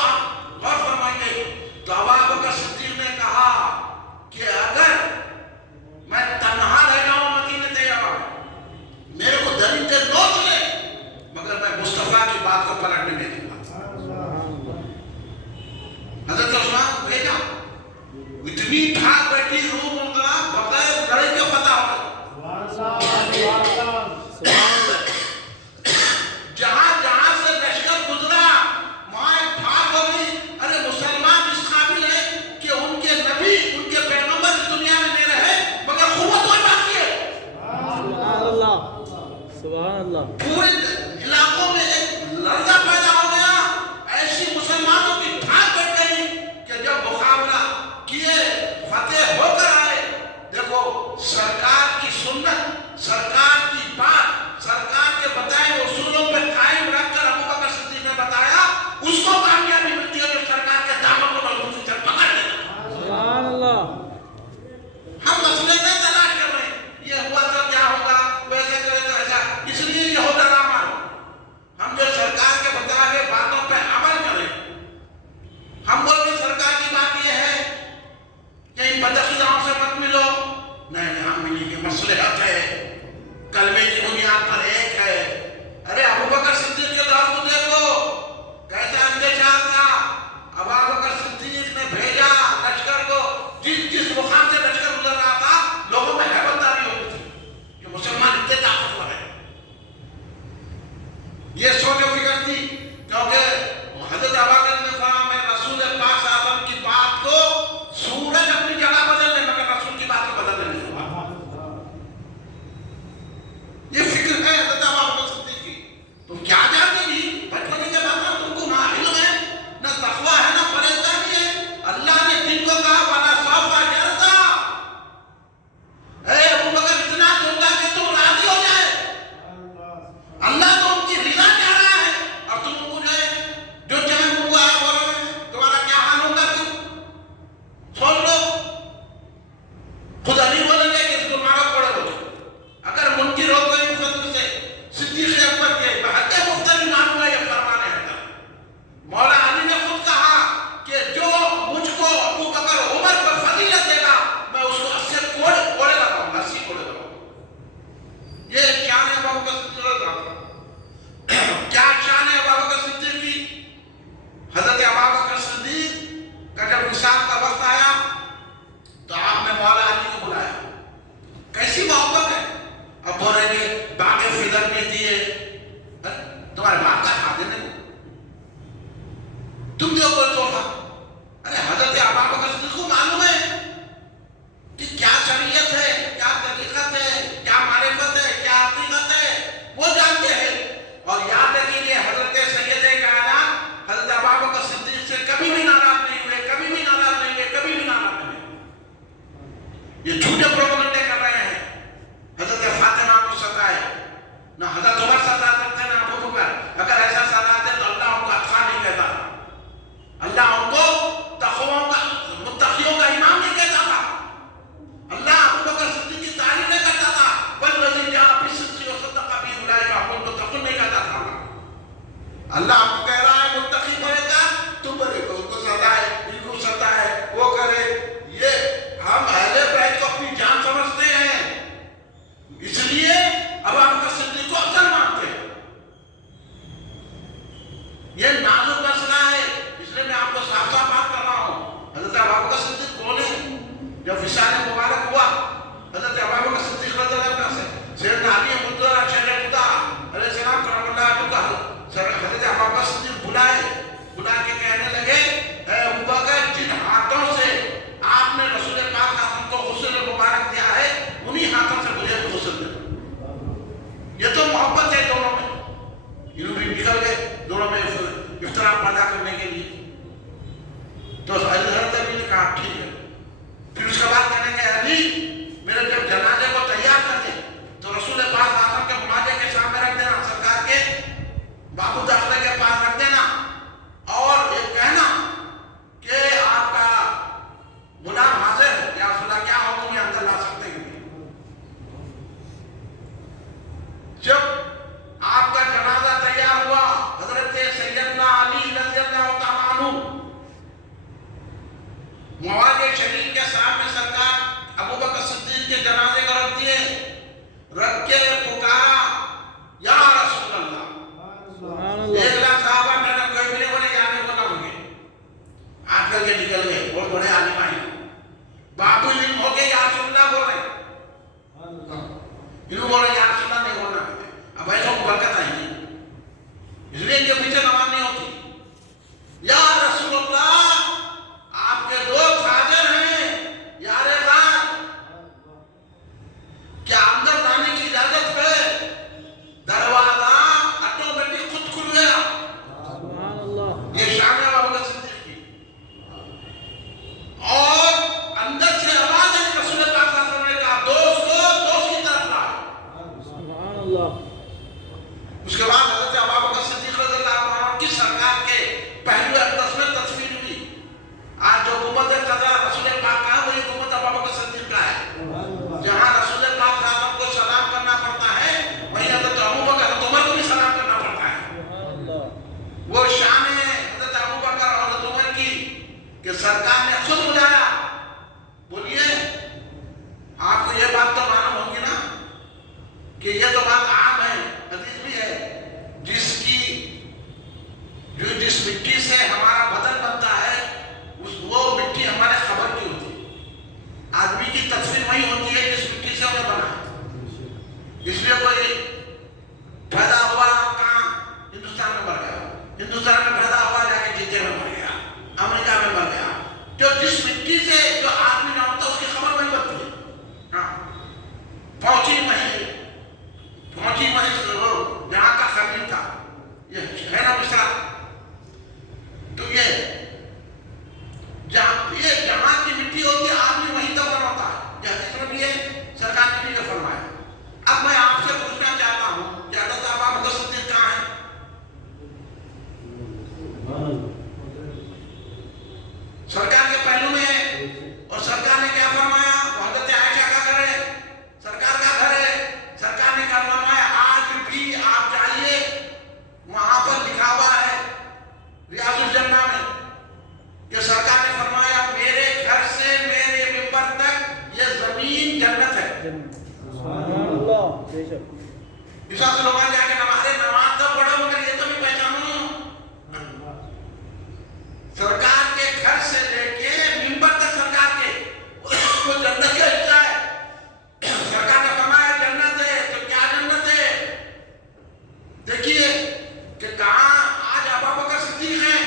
मुआविया शरीफ के सामने सरकार अबू बकर सिद्दीक के जनाजे को रख दिए, रख के पुकारा या रसूल अल्लाह। सुभान अल्लाह। 1 लाख साहबा मैंने कोई भी नहीं बोले जाने को ना होंगे, आकर के निकल गए, बहुत बड़े आलिम आए, बाबू इल्म हो गए, या रसूल अल्लाह बोल रहे, इन्हों बोले या रसूल अल्लाह नहीं बोलना, अब ऐसा बरकत आएगी, इसलिए इनके पीछे नमाज नहीं होती। या रसूल अल्लाह आपके दोस्त हाजिर हैं, यार अल्लाह क्या अंदर जाने की इजाजत है? दरवाजा ऑटोमेटिक खुद खुल गया। सुभान अल्लाह। ये शान है अबू बकर सिद्दीक की। और अंदर से आवाज आई, रसूल पाक सल्लल्लाहु अलैहि वसल्लम ने कहा दोस्त की तरफ लाओ। सुभान अल्लाह। उसके बाद हजरत अबू बकर सिद्दीक रज़ियल्लाहु अन्हु की सरकार के पहलू अक़दस में तस्वीर हुई। आज जो हुकूमत क़ज़ा रसूल पाक का है, वही हुकूमत अबू बकर सिद्दीक का है। जहाँ रसूल पाक साहब को सलाम करना पड़ता है, वहीं हजरत अबू बकर हजरत उमर को भी सलाम करना पड़ता है। वो शान है हजरत अबू बकर और हजरत उमर की कि सरकार ने खुद बुलाया। बोलिए, आपको ये बात तो मालूम होगी ना कि ये तो बात आम है, हदीस भी है, जिस मिट्टी से हमारा बदन बनता है, वो मिट्टी हमारे खबर की होती है। आदमी की तस्वीर वही होती है जिस मिट्टी से उन्हें बना। इसलिए कोई पैदा हुआ कहाँ? हिंदुस्तान में मर गया, हिंदुस्तान में पैदा हुआ जाके जीते में मर गया, अमेरिका में मर गया। जो जिस मिट्टी से जो आदमी ना होता उसकी खबर वही बनती है। हाँ, पहुंची वहीं जहाँ का खमीर था, ये है ना मिश्रा, तो ये जहाँ की मिट्टी होती है आदमी वहीं दफन होता है। ये हदीस में भी है, सरकार ने भी ये फरमाया। अब मैं आपसे पूछना चाहता हूँ कि हज़रत अबू बकर सिद्दीक कहाँ है? सरकार के पहलू में है, और सरकार ने क्या फरमाया? वो हज़रत आयशा का घर है, सरकार का घर है। सरकार ने क्या फरमाया? आज भी आप जाइए, वहां पर लिखा हुआ है रियाजुल जन्नह में कि सरकार ने फरमाया मेरे घर से मेरे मिंबर तक ये जमीन जन्नत है। सुभान अल्लाह। बेशक। इस से लोग जाके नमाज तो पढ़ो, मगर ये तो भी पहचानो, सरकार के घर से लेके मिंबर तक सरकार के वो जन्नत का हिस्सा है। सरकार ने फरमाया जन्नत है, तो क्या जन्नत है? देखिए कि कहाँ आज अबू बकर सिद्दीक हैं।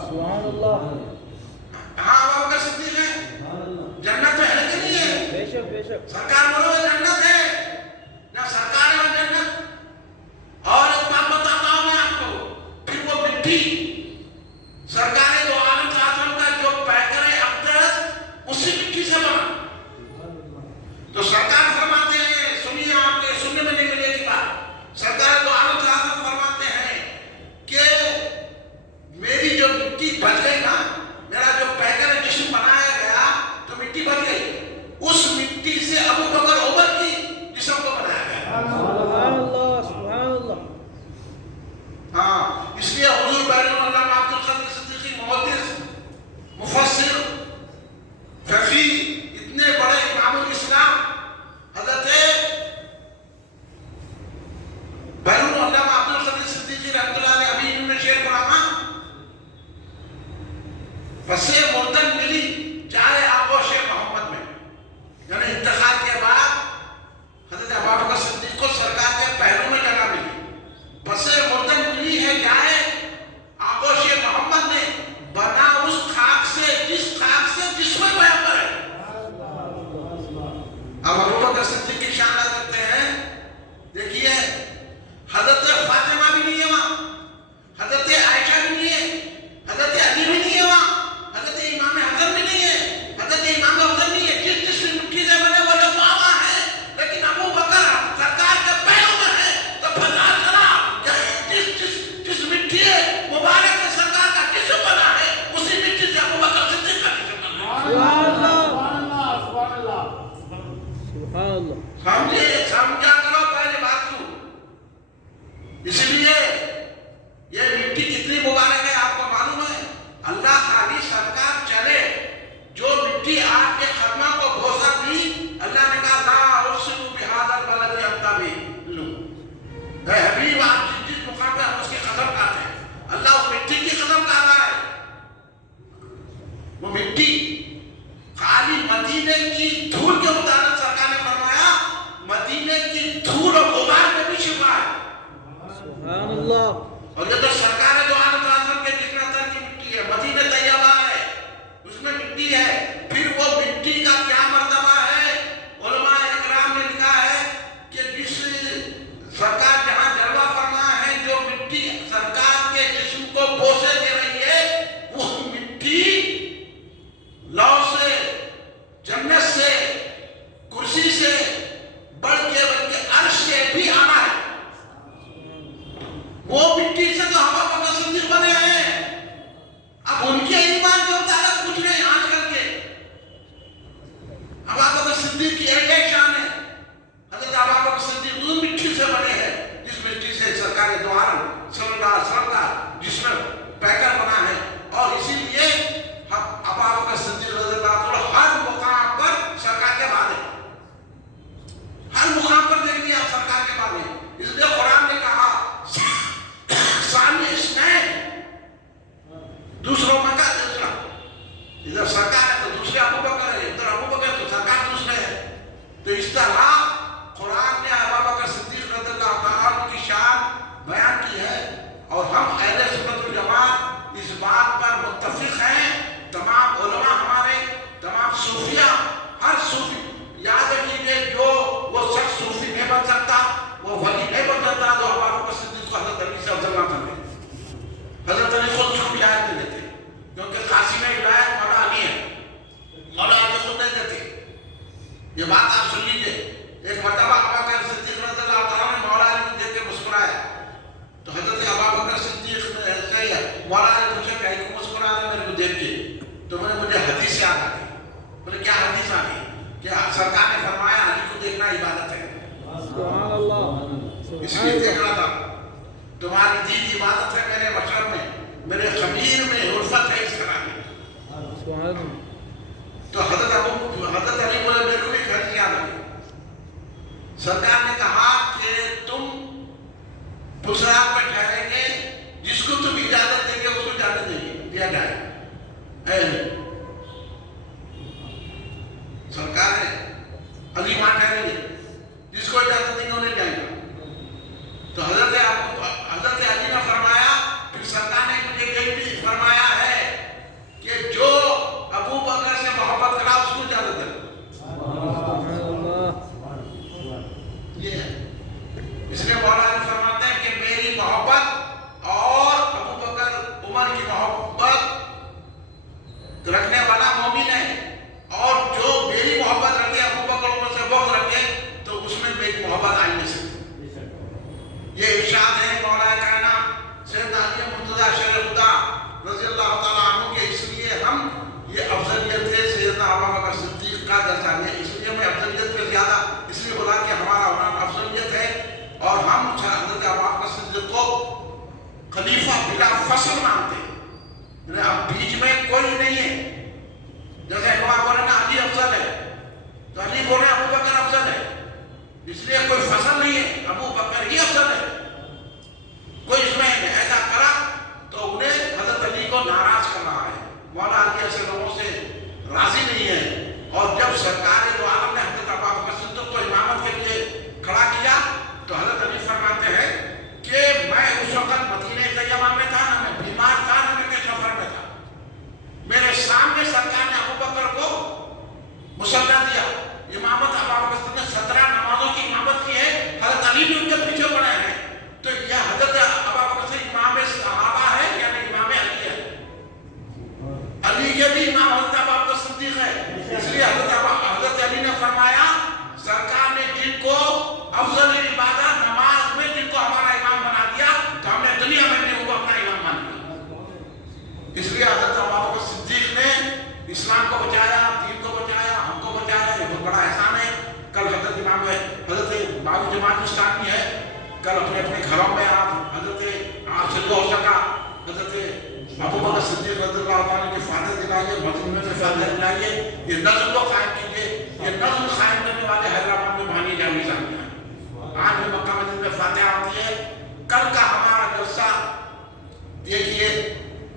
सुभान अल्लाह। कहाँ अबू बकर सिद्दीक हैं? जन्नत में है कि नहीं है? बेशक बेशक। सरकार बोलो जन्नत है ना, सरकार है वो जन्नत। और एक बात बताता हूँ मैं आपको, फिर वो मिट्टी सरकार दो आलम आजम का जो पैकर है अक़दस, उसी मिट्टी से बना। तो सरकार फरमाते हैं, सुनिए, आपके सुनने में नहीं मिलेगी बात, सरकार दो आलम आजम फरमाते हैं कि मेरी जो मिट्टी बच गई ना, मेरा जो पैकर है जिसमें बनाया गया, तो मिट्टी बच गई, उस मिट्टी से अबू बकर उमर की जिस्म को बनाया गया। सुभान अल्लाह। सुभान अल्लाह। हाँ, इसलिए हुजूर बैरुल अल्लामा अब्दुल क़ादिर सिद्दीकी मुहद्दिस, मुफस्सिर, फक़ीह, इतने बड़े इमामुल इस्लाम हज़रत बैरुल अल्लामा अब्दुल क़ादिर सिद्दीकी रहमतुल्लाह अलैह अभी इन्होंने शेर पढ़ा, वसे मुर्दन मिली जाए आगोश मोहम्मद में, यानी इंतकाल के बाद हज़रत अबू बकर सिद्दीक को सरकार के पहलू में जगह मिली। बसे मुर्दन मिली है जाए आगोश मोहम्मद ने, बना उस खाक से जिसमें पैगंबर है। अब अबू बकर सिद्दीक की शान करते हैं। देखिए, हज़रत फातिमा भी नहीं है वहाँ, हज़रत आयशा भी नहीं है, हज़रत अली भी नहीं है वहाँ, हज़रत इमाम हसन भी नहीं है, हज़रत इमाम हसन नहीं है। जिस मिट्टी से बने वो लोग वहाँ है, लेकिन अबू बकर सरकार के पैरों में है। तो फरमान करा जिस मिट्टी है मुबारक से सरकार का जिस्म बना है, उसी मिट्टी से अबू बकर सिद्दीक का जिस्म बना है। सुभान अल्लाह। समझा करो पहले बात को। इसलिए ये मिट्टी कितनी मुबारक है आपको मालूम है? अल्लाह खाली सरकार चले वो मिट्टी खाली मदीने की धूल के मुताबिक सरकार ने फरमाया मदीने की धूल और गुबार में भी शिफा है। सुभान अल्लाह। और ये तो सरकार है जो आलम के जिक्र अतर की मिट्टी है, मदीने तैयबा है, उसमें मिट्टी है। फिर वो मिट्टी का क्या मर्तबा है, उलमाए इकराम ने लिखा है कि जिस सरकार जहां जलवा फरमा है, जो मिट्टी सरकार के जिस्म को बोसे दे रही है, वो मिट्टी लौ से, जन्नत से, कुर्सी से बढ़ के अर्श से भी आना है। वो मिट्टी से तो हवा बकर सिद्दीक बने हैं। अब उनके ईमान के मुताबिक कुछ नहीं आज करके हवा बकर सिद्दीक की एक शान है। हजरत हवा बकर सिद्दीक उस मिट्टी से बने हैं जिस मिट्टी से सरकार द्वारा सल्लल्लाहु जिसमें पैकर बना है। और इसीलिए हम हवा बकर सिद्दीक रज़ियल्लाहु अन्हु हर मुकाम पर सरकार के बाद है, हर मुकाम पर देखिए आप सरकार के बाद है। इसलिए कुरान ने कहा सामने इसमें दूसरों में का दूसरा, इधर सरकार है तो दूसरे अबू बकर है, इधर अबू बकर तो सरकार दूसरे है। तो इस तरह कुरान ने अबू बकर सिद्दीक रज़ियल्लाहु अन्हु की शान बयान की है। और हम अहले सुन्नत वल जमात इस बात पर मुत्तफिक हैं, तमाम उलमा हमारे, तमाम सूफिया, हर सूफी याद रखिए जो वो शख्स सूफी नहीं बन सकता, वो वली नहीं बन सकता जो अबू बकर सिद्दीक को हज़रत अली से अफजल ना करे। हज़रत अली खुद उसको विलायत दे देते क्योंकि कासिम विलायत मौला अली है, मौला अली खुद नहीं देते। ये बात आप सुन लीजिए। एक मर्तबा अबू बकर सिद्दीक रज़ियल्लाहु अन्हु ने मौला अली को देख के मुस्कुराया तो हज़रत अबू बकर सिद्दीक ने कहा मौला अली तुझे कहीं को मुस्कुरा रहे मेरे को देख के? तो मुझे हदीस याद आ गई। बोले क्या हदीस आ गई? क्या सरकार ने फरमाया अली को देखना इबादत है, सुभान अल्लाह। इसलिए देख रहा था। तुम्हारी दीद इबादत है मेरे बशर में, मेरे खमीर में उल्फत है इस तरह की। सुभान। तो हज़रत अली बोले मेरे को भी खर्च याद आ गई। सरकार ने कहा कि तुम पुसरात में ठहरेंगे, जिसको तुम इजाजत देंगे उसको जाने देंगे दिया जाए। सरकार है अली वहां ठहरेंगे, जिसको इजाजत देंगे उन्हें जाएगा। तो हजरत अली ने फरमाया, फिर सरकार ने मुझे कहीं भी फरमाया है कि जो अबू बकर से मोहब्बत करा उसको इजाजत दे। ये है। इसलिए मौला अली फरमाते हैं कि मेरी मोहब्बत और अबू बकर उमर की मोहब्बत रखने वाला मोमिन है, और जो मेरी मोहब्बत रखे अबू बकर उमर से बग़्ज़ रखे तो उसमें मेरी मोहब्बत आई नहीं सकती। ये इरशाद है मौला कायना सैयदना अली मुर्तज़ा शेर खुदा रज़ियल्लाहु ताला अन्हु के। इसलिए हम ये अफजलियत है सैयदना अबू बकर सिद्दीक का दर्जा है। इसलिए मैं अफजलियत पे ज्यादा इसलिए बोला कि हमारा होना अफजलियत है, और हम हज़रत अबू बकर सिद्दीक को खलीफा बिला फसल मानते हैं। अब बीच में कोई नहीं है। जैसे इमाम बोले ना अली अफजल है, तो अली बोले अबू बकर अफजल है, इसलिए कोई फसल नहीं है, अबू बकर ही अफजल है। कोई इसमें ऐसा करा तो उन्हें हज़रत अली को नाराज कर रहा है। मौला अली ऐसे लोगों से राजी नहीं है। और जब सरकार दो आलम ने हज़रत अबू बकर सिद्दीक को इमामत के लिए खड़ा किया तो हज़रत अली फरमाते हैं कि मैं उस वक्त मदीने तैयबा में था, ना मैं बीमार था, ना मैं सफर में था। मेरे सामने सरकार ने अबू बकर को मुसल्ला दिया, इमामत अबू बकर ने 17 नमाजों की इमामत की है, हज़रत अली भी उनके पीछे पड़े हैं। तो यह हज़रत अबू बकर से इमाम सहाबा है या नहीं इमाम अली है? अली के भी इमाम हज़रत अबू बकर सिद्दीक है। इसलिए हज़रत अली ने फरमाया सरकार ने जिनको अफजल इबादत नमाज में जिनको हमारा इमाम बना दिया तो हमने दुनिया में भी उनको अपना इमाम मान लिया। इसलिए हज़रत अबू बकर सिद्दीक ने इस्लाम को बचाया, दीन को बचाया, हमको बचाया। ये बहुत बड़ा एहसान है। कल हज़रत इमाम हज़रत बाबू जमात इस्लामी है, कल अपने अपने घरों में आप हज़रत आपसे हो सका हज़रत अबू बकर सिद्दीक रज़ियल्लाहु अन्हु की फातह दिलाइए, मदीने में फातह दिलाइए। ये नज़्म को कायम कीजिए। ये नज़्म कायम करने वाले हैदराबाद में भानी जामी साहब हैं। आज भी मक्का मदीना में फातह आती है। कल का हमारा जलसा देखिए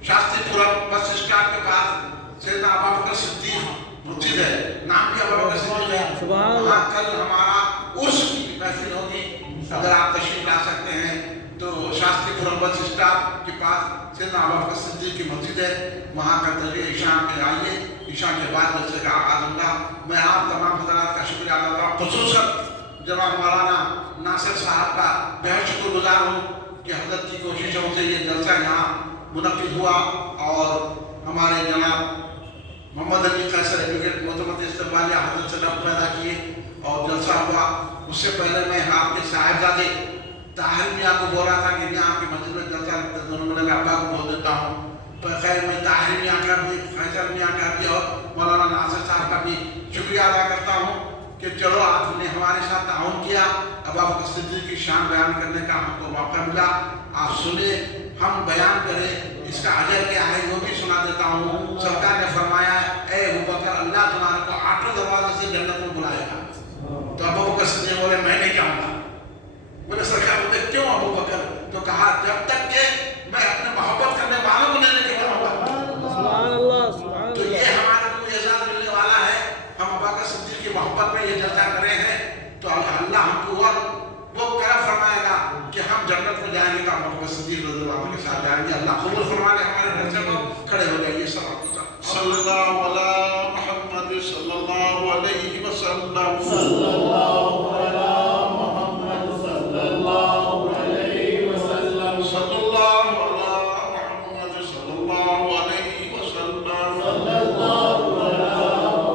शास्त्रीपुरम बस स्टैंड के पास सैयदना अबू बकर सिद्दीक मस्जिद है, नाम भी अबू बकर सिद्दीक है। सुभान अल्लाह। वहाँ कल हमारा उर्स की महफिल होगी, अगर आप तशरीफ ला सकते हैं तो शास्त्रीपुरम बस स्टॉप के पास सैयदना अबू बकर सिद्दीक की मस्जिद है, वहाँ का तर्बीयत ईशा में आइए। ईशा के बाद जलसे का आगाज होगा। मैं आप तमाम हज़रात का शुक्रिया अदा करता हूँ, ख़ुसूसन जनाब मौलाना नासिर साहब का बेहद शुक्रगुजार हूँ कि हज़रत की कोशिशों से ये जलसा यहाँ मुनक़िद हुआ और हमारे जनाब मोहम्मद अली कैसर एडवोकेट मोहतरम इस्तेमालिया हज़रत से रब पैदा किए और जलसा हुआ। उससे पहले मैं आपके साहिबजादे ताहिर मियाँ को बोला था कि मैं आपकी मस्जिद में जलसा उन्होंने अब्बा को बोल देता हूँ, पर खैर मैं ताहिर मियाँ का भी, फैसल मियाँ का भी और मौलाना नासिर साहब का भी शुक्रिया अदा करता हूँ कि चलो आपने हमारे साथ ताउन किया। अबू बकर सिद्दीक की शान बयान करने का हमको मौका मिला, आप सुने, हम बयान करें, इसका अजर क्या है वो भी सुना देता हूँ। सरकार ने फरमाया, ए अबू बकर, अल्लाह तुम्हारे को 8 दरवाजे से जन्नत में बुलाएगा। तो अबू बकर सिद्दीक बोले मैं नहीं जाऊँगा। बोले सरकार बोले क्यों अबू बकर? तो कहा जब तक के मैं अपने मोहब्बत करने वालों को नहीं लेके जाऊँगा। सुभान अल्लाह, सुभान तो ये हमारे को एजाज़ मिलने वाला है, हम अबू बकर सिद्दीक की मोहब्बत में ये जलसा करे हैं तो अल्लाह हमको और वो क्या फरमाएगा कि हम जन्नत में जाएंगे तो अबू बकर सिद्दीक रज़ियल्लाहु अन्हु के साथ जाएंगे। अल्लाह कबूल फरमाए। हमारे जलसे को खड़े हो जाइए सब। सल्लल्लाहु अला मुहम्मद सल्लल्लाहु अलैहि वसल्लम, सल्लल्लाहु अला मुहम्मद सल्लल्लाहु अलैहि वसल्लम, सल्लल्लाहु अला मुहम्मद सल्लल्लाहु अलैहि वसल्लम, सल्लल्लाहु अला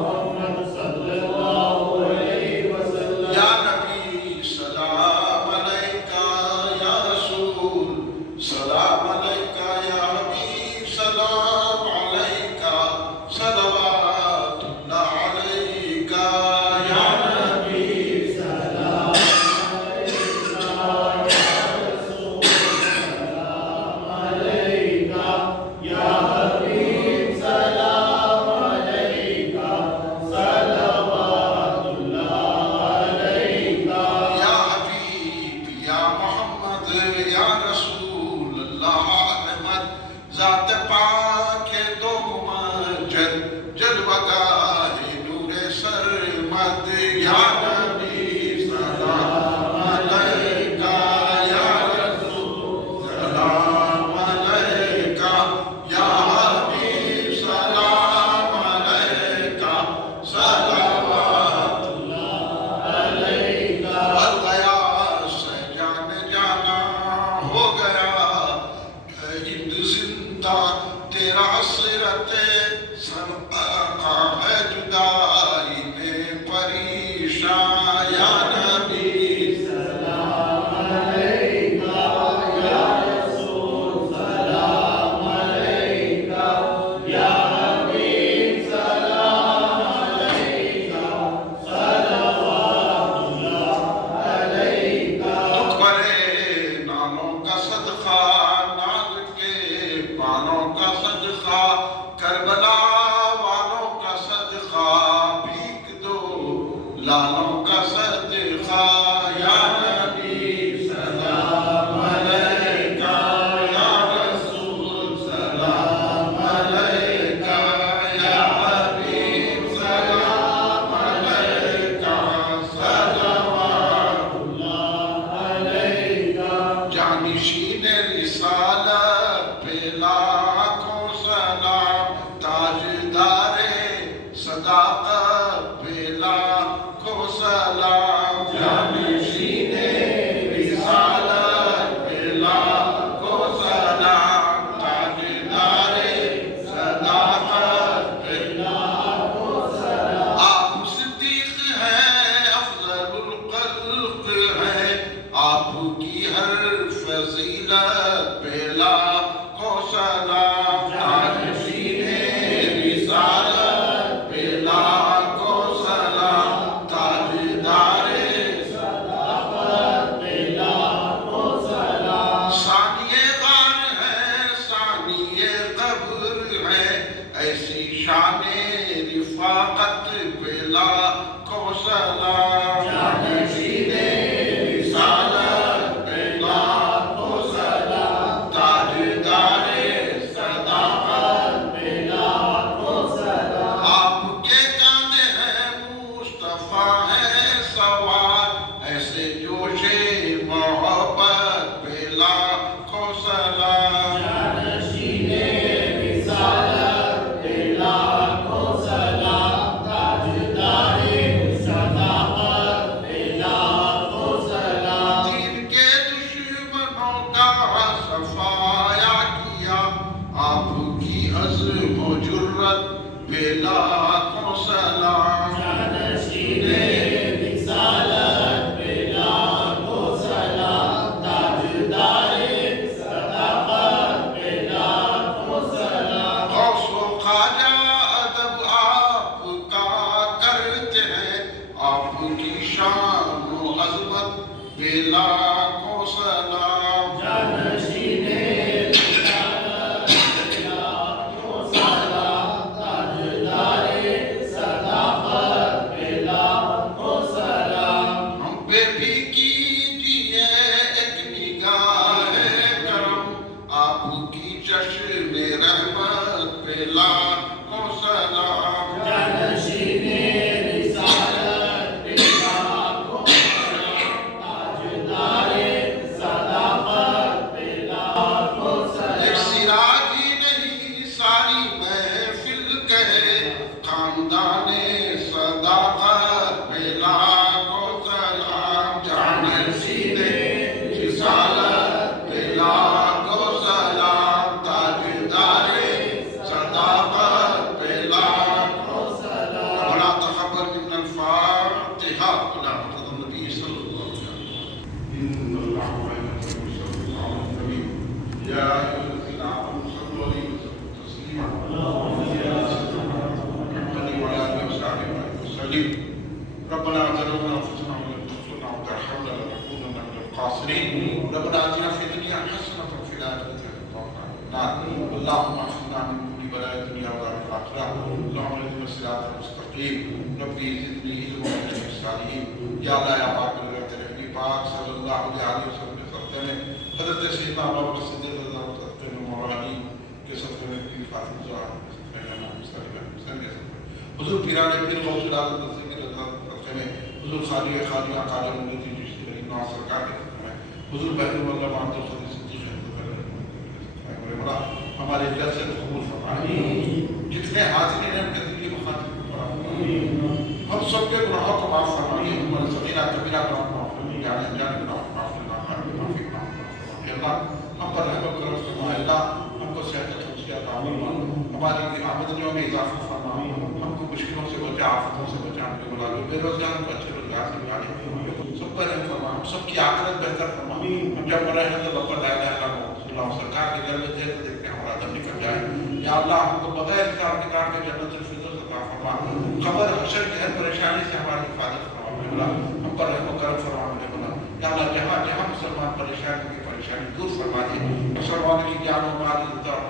मुहम्मद सल्लल्लाहु अलैहि वसल्लम। या नबी सलाम अलैका, या रसूल सलाम अलैका, या हबीब सलाम अलैका, सलवातुल्लाह अलैका, या नबी सलाम अलैका, या रसूल सलाम अलैका, या हबीब सलाम अलैका, सलवातुल्लाह अलैका। या हबीब या मोहम्मद या रसूल अल्लाह अहमद, ज़ात पाक है दो मुमज्जद, जलवगाहे नूरे सरमद, या नबी सलाम अलैका, या रसूल सलाम अलैका, या हबीब सलाम अलैका, सलवातुल्लाह अलैका। बल गया से जान जाना हो गया हिंद जिंदा, तेरा सिरत सबका है जुदाई में परेशान, या नबी सलाम अलैका, या रसूल सलाम अलैका, या हबीब सलाम अलैका, सलवातुल्लाह अलैका। दुख भरे नामों का सदका, नाज के पानों का सदका, करबला वालों का सदका, भीख दो लालों का सदका, या नबी सलाम अलैका, या रसूल सलाम अलैका, या हबीब सलाम अलैका, सलवातुल्लाह अलैका। जानिशीन रिसालत पे लाखों सलाम, ताजदारे सदाकत पे लाखों सलाम, जानिशीन रिसालत पे लाखों सलाम, ताजदारे सदाकत पे लाखों सलाम। आप सिद्दीक हैं, अफजलुल खल्क हैं, आपकी हर फजीलत पे लाखों सलाम, ताजशीने रिसालत पे लाखों सलाम, ताजदारे सदाकत पे लाखों सलाम। सानिए गार है, सानिए कब्र है, ऐसी शाने रिफाकत पे लाखों सलाम, जानिशीने रिसालत पे लाखों सलाम, ताजदारे सदाकत पे लाखों सलाम। लाखों सलाम जानशीने रिसालत पे लाखों सलाम ताजदारे सदाकत पे लाखों सलाम गौसो ख्वाजा अदब आपका करते हैं आपकी शान व अजमत पे लाखों सलाम जानशीने रिसालत पे लाखों सलाम ताजदारे सदाकत पे लाखों सलाम हम पे भी कीजिए एक निगाह करम आपकी चश्म रहमत पे लाखों सलाम जानशीने रिसालत पे लाखों सलाम ताजदारे सदाकत पे लाखों एक सलाम सिराज ही नहीं सारी महफिल कहे खानदाने सदाकत पे लाखों सलाम जानशीने रिसालत पे लाखों सलाम ताजदारे सदाकत पे लाखों सलाम ولا تخبر من الفاتحة إلى مرتضى النبي صلى الله عليه وسلم إن الله وملائكته يصلون على النبي يا أيها الذين آمنوا صلوا عليه وسلموا تسليما اللهم صل على سيدنا محمد وعلى آله وصحبه وسلم ربنا ظلمنا أنفسنا وإن لم تغفر لنا وترحمنا لنكونن من الخاسرين ربنا آتنا في الدنيا حسنة وفي الآخرة حسنة وقنا عذاب النار اللهم احفظنا من كل بلاء الدنيا وعذاب الآخرة اللهم اهدنا الصراط المستقيم ربي زدني علما واجعلني من الصالحين یا اللہ یا پاک میرے تیرے نبی پاک صلی اللہ علیہ وسلم کے صدقے میں حضرت سیدنا ابو بکر صدیق رضی اللہ عنہ کے صدقے میں مولا علی کے صدقے میں پیر فاطمہ زہرا کے صدقے میں امام حسین کے صدقے میں حضور پیران پیر غوث العظم رضی اللہ عنہ کے صدقے میں حضور خالی خالیہ خواجہ مدتی چشتی رضی اللہ سرکار کے صدقے میں حضور بہر اللہ محمد صدیق صدیق ہمارے جلسے کو قبول فرمائے جتنے حاضرین ہیں ان کے دل کی مخاطب کو فرمائے ہم سب کے گناہوں کو معاف فرمائیے ہمارے صغیرہ کبیرہ گناہوں کو معاف فرمائیے جانے جانے گناہوں کو معاف فرمائیے معافی فرمائیے اللہ ہم پر رحم و کرم فرمائے اللہ ہم کو صحت و خوشیات عطا فرمائے ہماری آمدنیوں میں اضافہ فرمائے ہم کو مشکلوں سے بچا آفتوں سے بچانے کے بلا دو بے روزگاروں کو اچھے روزگار سے بچانے سب پر رحم فرمائے ہم سب کی آخرت بہتر فرمائے ہم جب مرے ہیں تو لپت آئے گا اللہ سرکار کے جلد دیکھ دیکھتے ہمارا دم نکل جائے یا اللہ ہم کو بغیر انکار نکال کے جنت الفردوس عطا فرما خبر حشر کی ہر پریشانی سے ہماری حفاظت فرما مولا ہم پر رحم و کرم فرما مولا یا اللہ جہاں جہاں مسلمان پریشان کی پریشانی دور فرما دے مسلمانوں کی جان و مال عزت اور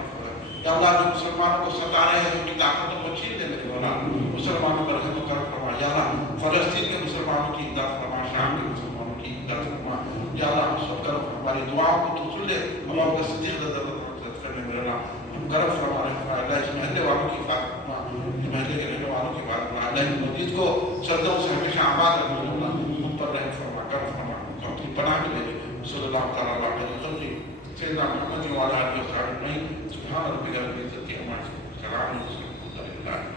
یا اللہ جو مسلمانوں کو ستا رہے ہیں ان کی طاقتوں کو چھین دے میرے مولا مسلمانوں پر رحم و کرم فرما یا اللہ فلسطین کے مسلمانوں کی امداد فرما شام کے مسلمانوں کی امداد فرما یا اللہ ہم سب کرم ہماری دعاؤں کو تو سن لے ہم آپ کا صدیق رضی اللہ عنہ کرنے میرے اللہ ہم کرم فرما رہے ہیں اللہ اس محلے والوں کی حفاظت فرما اس محلے کے رہنے والوں کی حفاظت فرما اللہ اس مسجد کو سردوں سے ہمیشہ آباد رکھنے اللہ ہم پر رحم فرما کرم فرما اپنی پناہ میں لے صلی اللہ تعالیٰ علیہ وسلم سیدنا محمد وعلیٰ آلہ وصحبہ اجمعین سبحان ربک رب العزت عما یصفون سلام علی المرسلین